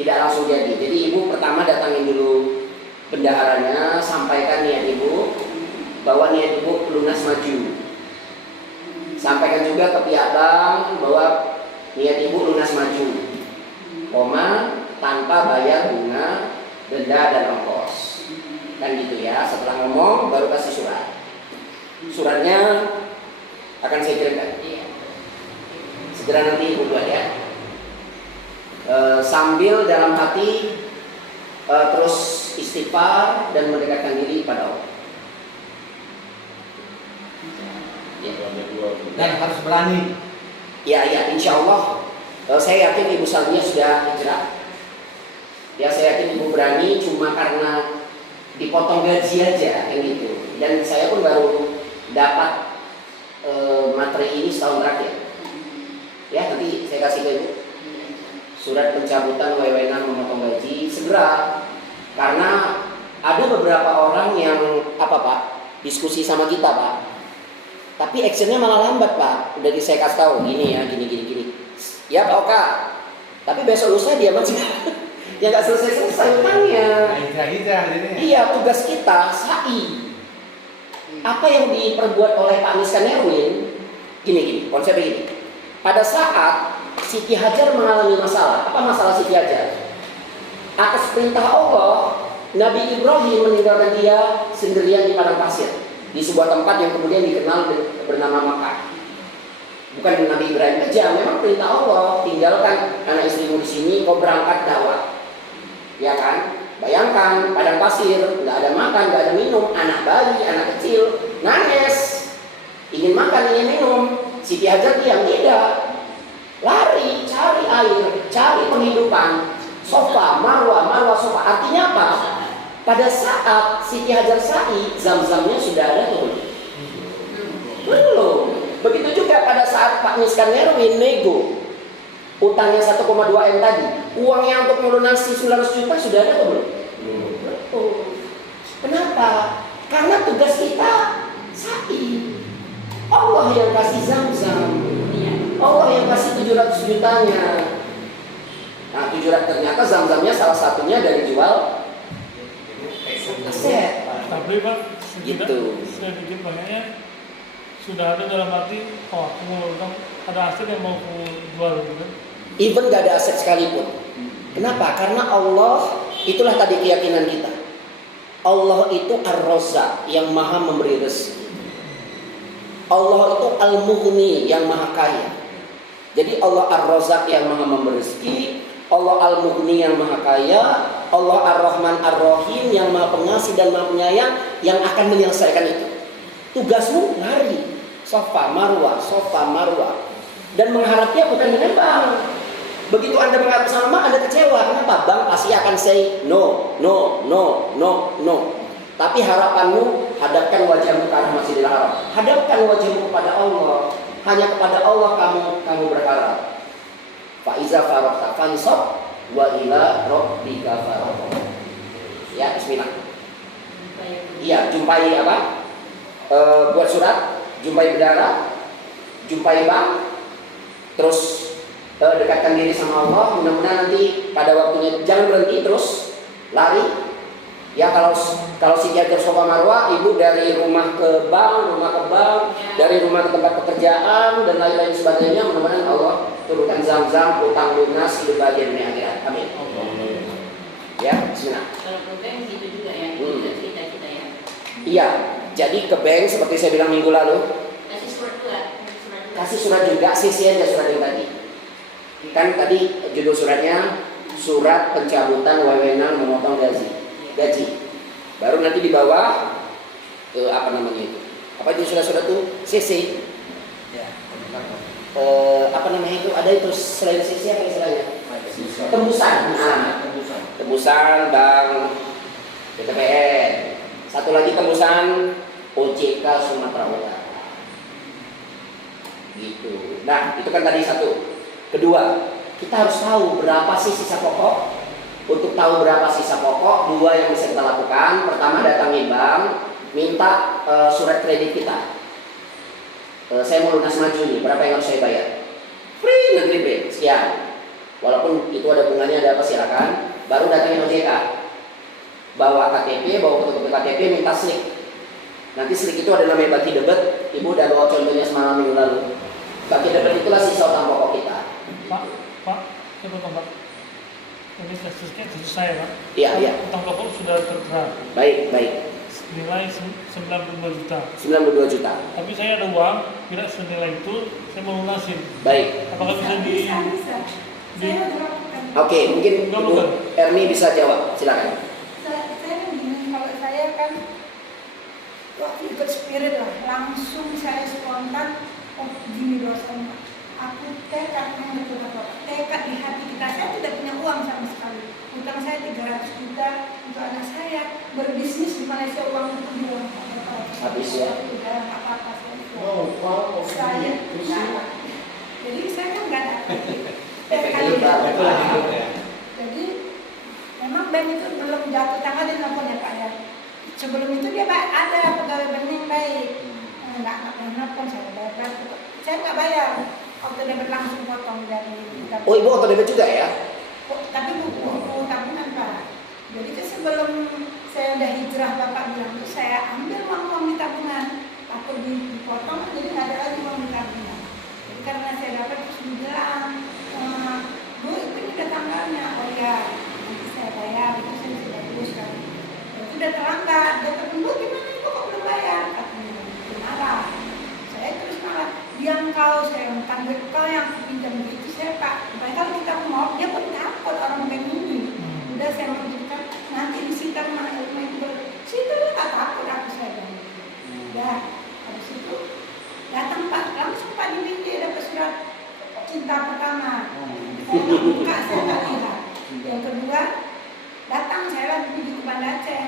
tidak langsung jadi. Jadi ibu pertama datangin dulu bendaharanya, sampaikan niat ibu bahwa niat ibu lunas maju. Sampaikan juga ke pihak bank bahwa niat ibu lunas maju, tanpa bayar bunga, denda dan ongkos. Kan gitu ya. Setelah ngomong baru kasih surat. Suratnya akan saya kirimkan. Segera nanti ibu buat ya. Sambil dalam hati terus istighfar dan mendekatkan diri pada Allah. Dan harus berani. Ya, insya Allah. Saya yakin Ibu Salmia sudah hijrah. Ya, saya yakin Ibu berani cuma karena dipotong gaji aja, kan gitu. Dan saya pun baru dapat materi ini setahun terakhir. Ya, nanti saya kasih ke Ibu. Surat pencabutan wewenang memotong gaji segera, karena ada beberapa orang yang diskusi sama kita Pak, tapi actionnya malah lambat Pak. Udah saya kasih tahu gini ya, gini ya Pak Oka, tapi besok lusa dia masih ya nggak selesai utangnya. Iya, tugas kita sa'i. Apa yang diperbuat oleh Pak Miskan Erwin gini, konsepnya gini. Pada saat Siti Hajar mengalami masalah. Apa masalah Siti Hajar? Atas perintah Allah, Nabi Ibrahim meninggalkan dia sendirian di padang pasir, di sebuah tempat yang kemudian dikenal bernama Makkah. Bukan Nabi Ibrahim aja, memang perintah Allah, tinggalkan anak istrimu di sini, kau berangkat dakwah. Ya kan? Bayangkan padang pasir, nggak ada makan, nggak ada minum, anak bayi, anak kecil, nangis, ingin makan, ingin minum. Siti Hajar diam, tidak. Lari, cari air, cari penghidupan. Sofa, marwah, sofa. Artinya apa? Pada saat Siti Hajar sa'i, zam-zamnya sudah ada tuh. Belum. Begitu juga pada saat Pak Miskan Erwin nego utangnya 1,2 M tadi, uangnya untuk melunasi 900 juta sudah ada tuh belum? Belum. Kenapa? Karena tugas kita sa'i. Allah yang kasih zam-zam. Allah yang kasih 700 jutanya. Nah, 700 ternyata zam-zamnya salah satunya dari jual aset. Tapi Pak, Gitu. saya bikin banyaknya sudah ada dalam hati, aku mau ada aset yang mau aku jual gitu. Even gak ada aset sekalipun. Kenapa? Karena Allah, itulah tadi keyakinan kita. Allah itu Ar-Razzaq yang maha memberi rezeki. Allah itu Al-Mughni yang maha kaya. Jadi Allah Ar-Razzaq yang maha memberi rezeki, Allah Al-Mughni yang maha kaya, Allah Ar-Rahman Ar-Rahim yang maha pengasih dan maha penyayang yang akan menyelesaikan itu. Tugasmu lari, sofa marwah, dan mengharapnya bukan dengan bank. Begitu Anda mengharap sama, Anda kecewa. Kenapa? Bank pasti akan say no. Tapi harapanmu, hadapkan wajahmu ke arah Masjidil Haram. Hadapkan wajahmu kepada Allah. Hanya kepada Allah kamu berharap. Faiza faraqta fansab wa ila rabbika farghab. Ya, bismillah. Iya, jumpai apa? Buat surat, jumpai bendara, jumpai bank, terus dekatkan diri sama Allah. Mudah-mudahan nanti pada waktunya jangan berhenti, terus lari. Ya, kalau Siti Hajar Sofa Marwah, ibu dari rumah ke bank, dari rumah ke tempat pekerjaan dan lain-lain sebagainya. Mudah-mudahan Allah turunkan zam-zam, utang lunas, hidup bahagia dunia akhirat. Amin. Ya, bismillah. Kalau program gitu juga ya, kita ya. Iya, jadi ke bank seperti saya bilang minggu lalu. Kasih surat juga. Kasih surat juga, sisi aja surat yang tadi. Kan tadi judul suratnya Surat Pencabutan Wewenang Memotong Gaji. Baru nanti di bawah apa namanya itu? Apa itu surat-surat itu? CC. Ya. Apa namanya itu? Ada itu selain CC apa istilahnya? Tembusan. Tembusan Bank BTPN. Satu lagi tembusan OJK Sumatera Utara. Gitu. Nah, itu kan tadi satu. Kedua, kita harus tahu berapa sih sisa pokok. Untuk tahu berapa sisa pokok, dua yang bisa kita lakukan. Pertama, datangi bank, minta surat kredit kita. Saya mau lunas maju nih, berapa yang harus saya bayar? free negeri B, sekian. Walaupun itu ada bunganya, ada apa silakan. Baru datangin OJK, bawa KTP, bawa fotokopi KTP, minta slip. Nanti slip itu ada namanya baki debet. Ibu udah bawa contohnya semalam minggu lalu. Baki debet itulah sisa utang pokok kita. Pak, saya potong Pak. Ini kasusnya kasus saya Pak. Iya. Utang pokok sudah tertera. Baik. Nilai 92 juta. 92 juta. Tapi saya ada uang, bila senilai itu saya mau lunasin. Baik. Apakah bisa di... Bisa. Saya udah lakukan. Oke, mungkin Enggak, Ibu bukan. Erni bisa jawab. Silakan. Saya begini, kalau saya kan waktu ikut spirit lah, langsung saya spontan, oh gini dosanya. Aku tekad betul apa? Tekad di hati kita. Saya tidak punya uang sama sekali. Utang saya 300 juta untuk anak saya. Berbisnis di Malaysia uang itu bilang Habis ya. Udah apa-apa Oh, wow. saya. Nah, jadi saya kan nggak ada. Efek Tekad hidup baru. Itulah hidup ya. Jadi memang bank itu belum jatuh tangan dia nelfon ya Pak ya. Sebelum itu dia ada pegawai bank yang baik. Nggak pernah nelfon saya bayar. Saya nggak bayar. Waktu debit langsung potong dari. Oh, Ibu auto debit juga ya? Tapi buku tabungan Pak. Jadi kan sebelum saya udah hijrah Bapak bilang itu saya ambil uang di tabungan. Takut dipotong jadi nggak ada lagi uang di tabungan. Jadi karena saya dapat terus dibilang, Bu itu udah tanggalnya. Oh ya, nanti saya bayar. Itu saya sudah teruskan. Itu udah terlambat. Dia telepon, Bu gimana ibu kok belum bayar? Katanya marah. Saya terus marah. Yang kalau saya utang duit kau yang pinjam itu saya Pak. Kalau kita mau dia pun takut orang bank ini. Udah saya memberikan nanti disita rumah itu situ nggak takut aku saya bilang. Udah habis itu datang Pak langsung Pak di dapat surat cinta pertama. Saya nggak buka, saya nggak lihat. Yang kedua datang saya lagi di Banda Aceh.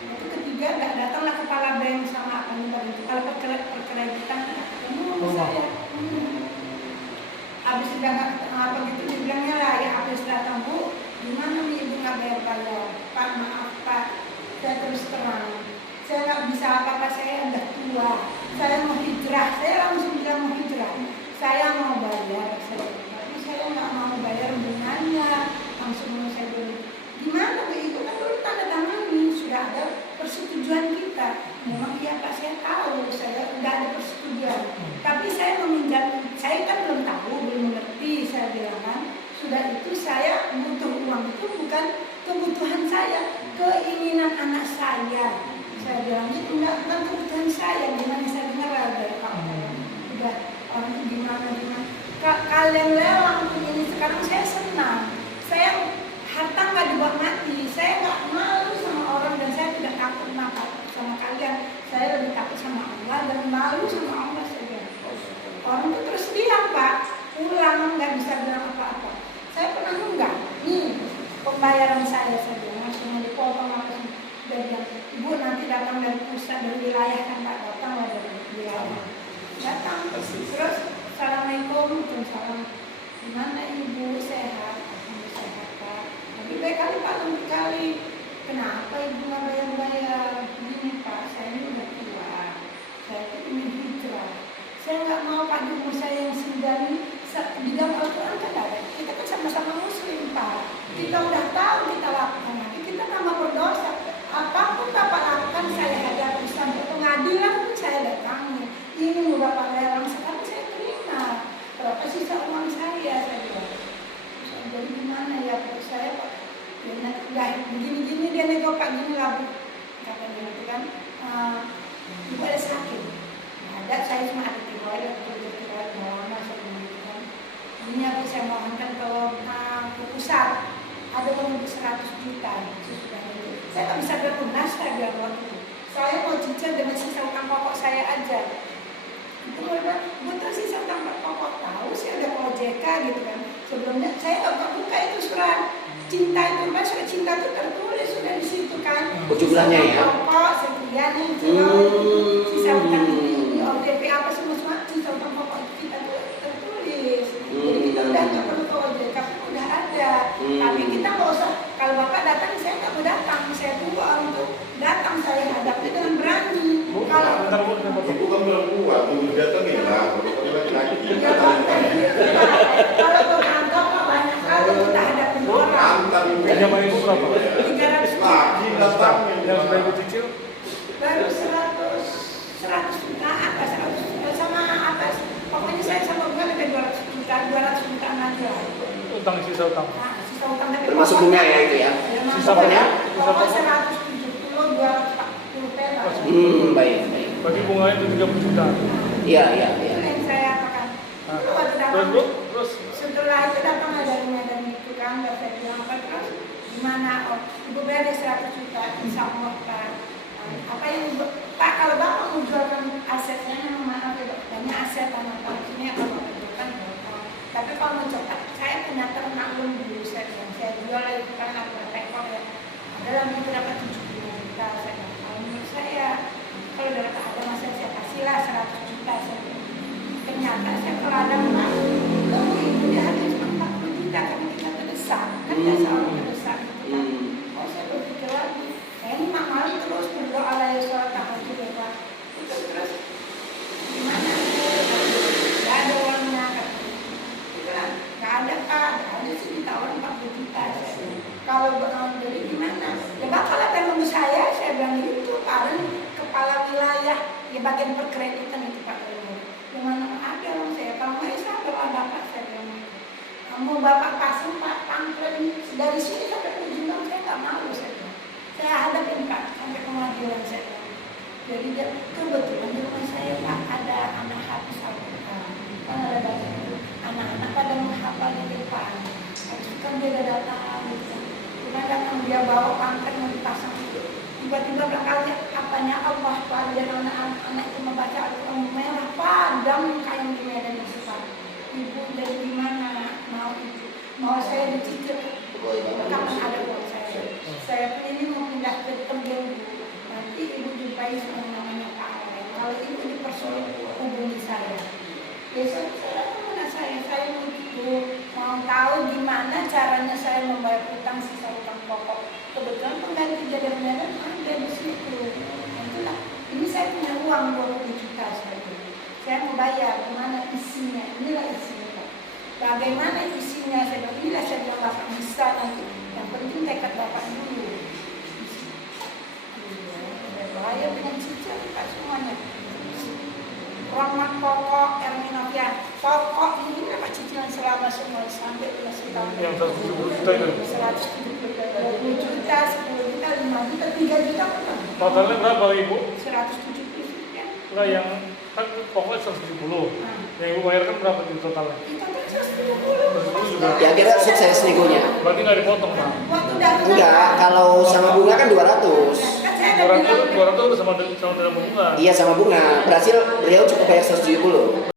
Itu ketiga nggak datanglah kepala bank sama apa itu kalau perkreditan ketemu saya. Habis sudah apa gitu dibilangnya lah ya habis datang Bu gimana nih Ibu nggak bayar Pak maaf Pak saya terus terang saya nggak bisa apa-apa saya udah tua saya mau hijrah saya langsung bilang mau hijrah saya mau bayar tapi saya nggak mau bayar bunganya langsung mau saya beli gimana Bu Ibu kan dulu tanda tangani sudah ada persetujuan kita memang iya Pak saya tahu saya udah ada persetujuan tapi saya meminjam saya kan belum tahu belum mengerti saya bilang kan sudah itu saya butuh uang itu bukan kebutuhan saya keinginan anak saya bilang itu enggak bukan kebutuhan saya gimana saya dengar ada Pak udah orang itu gimana kalian lelang ini sekarang saya senang saya harta nggak dibuat mati saya nggak malu sama orang dan saya tidak takut sama kalian saya lebih takut sama Allah dan malu sama Allah saja orang itu terus bilang Pak pulang nggak bisa bilang apa-apa saya pernah nunggak nih pembayaran saya bilang langsung dipotong langsung dia bilang Ibu nanti datang dari pusat dari wilayah kan Pak datang dari wilayah datang terus assalamualaikum salam gimana Ibu sehat sehat Pak lebih baik kali Pak lebih kali kenapa Ibu nggak bayar begini Pak saya ini udah tua saya itu ingin hijrah saya nggak mau Pak di umur saya yang sendiri di dalam Al-Quran kan ada kita kan sama-sama muslim Pak kita udah tahu kita lakukan nanti kita tambah berdosa apapun Bapak lakukan saya hadapi sampai pengadilan pun saya datangi ini Bapak lelang sekarang saya terima berapa sisa uang saya bilang jadi gimana ya Pak saya Pak udah begini-gini dia nego Pak gini lah kata dia itu kan Ibu ada sakit ada saya cuma ada tiroid lama ini aku saya mohonkan ke pusat ada uang 100 juta saya tak bisa berlunas saya bilang waktu itu saya mau cicil dengan sisa utang pokok saya aja itu udah betul sisa utang pokok tahu saya udah ke OJK gitu kan sebelumnya saya tak buka itu surat cinta itu kan surat cinta itu tertulis sudah di situ kan jumlahnya ya pokok sekian nih sisa utang ini OTP apa semua sisa utang pokok kita tuh tertulis jadi kita udah nggak perlu ke OJK udah ada tapi kita nggak usah kalau Bapak datang saya nggak mau datang saya tunggu orang untuk datang saya hadapi dengan berani kalau Ibu kan belum kuat, tunggu datang ya lah, pokoknya lagi-lagi. ya Pak Pinjaman ibu berapa? 300 juta. Nah, gila banget. Yang sudah ibu cicil? Baru 100 jutaan, 100 sama atas. Pokoknya saya sama bunga lebih 200 jutaan aja. Utang sisa utang. Nah, sisa utang tapi Termasuk pokoknya- bunga ya itu ya. Sisa pokoknya? Pokoknya 170, 240 perak. Baik, baik. Bagi bunganya itu 30 juta. Iya, iya, Itu iya. yang saya katakan. Nah, Itu waktu terus datang. bu, terus Setelah itu datang ada Medan itu kan, dan saya bilang apa terus gimana? Oh, ibu bayar 100 juta, insya Allah Pak. Apa yang ibu, Pak kalau bapak mau jualkan asetnya memang maaf ya Pak, banyak aset tanah-tanah sini akan bapak jualkan. Tapi kalau mau cepat, saya punya ternak lembu, saya bilang, saya jual itu kan ada rekor ya. Ada lembu itu dapat 75 juta, saya bilang, kalau menurut saya kalau udah ada masa saya kasihlah 100 juta saya bilang. Ternyata saya kalau ada emak, lembu itu dia harga cuma 40 juta karena kita terdesak, kan biasa orang terdesak gitu kan. Oh saya berpikir lagi, ini mak malam terus berdoa lah ya sholat tahajud ya Pak. Itu terus gimana? Gak ada uangnya kan? Itu kan gak ada Pak, gak ada sih ditawar 40 juta. Kalau jadi gimana? Ya Bapak lah lembu saya bilang gitu, paling kepala wilayah ya bagian perkreditan itu Pak. Gimana ada orang saya, kalau saya sadar ada Pak saya bilang gitu. Kamu Bapak pasang Pak pamflet ini dari sini sampai ke ujung saya nggak mau saya bilang. Saya hadapin Pak sampai pengadilan saya bilang. Jadi dia kebetulan di rumah saya Pak ada anak hafiz Al-Quran. Kan ada baca itu anak-anak pada menghafal di depan. Habis kan dia udah datang gitu. Cuma datang dia bawa pamflet mau dipasang itu. Tiba-tiba berangkatnya apanya Allah Pak dan anak-anak itu membaca Al-Quran merah padam kayak di Medan itu Pak. Ibu dari gimana mau itu? Mau saya dicicil kapan ada uang saya? Saya pun ini mau pindah ke Tembiang Bu. Nanti ibu jumpai sama namanya Pak Alen. Kalau ibu dipersulit hubungi saya. Besok saya mana saya mau gitu mau tahu gimana caranya saya membayar utang sisa utang pokok. Kebetulan pengganti jadwal Medan ada di situ. Itulah. Ini saya punya uang 20 juta saya mau bayar. Gimana isinya? Inilah isinya Pak. Bagaimana isinya? Saya bilang inilah saya bilang Bapak bisa nanti. Yang penting tekad Bapak dulu. Bahaya dengan cicil Pak semuanya. Rahmat pokok, Erminovia pokok ini dapat cicilan selama semua sampai 11 tahun. yang 170 juta itu. 170 juta, 10 juta, 5 juta, 3 juta kan? Totalnya berapa ibu? 170 juta. Enggak, yang kan pokoknya 170. Yang ibu bayarkan berapa di totalnya? Kita kan 170. juga. Ya kira sukses negonya. Berarti nggak dipotong Pak? Waktu datang. Enggak, kalau sama bunga kan 200. Kan saya ada bilang. 200 udah sama dalam bunga. Iya sama bunga. Berhasil beliau cukup bayar 170.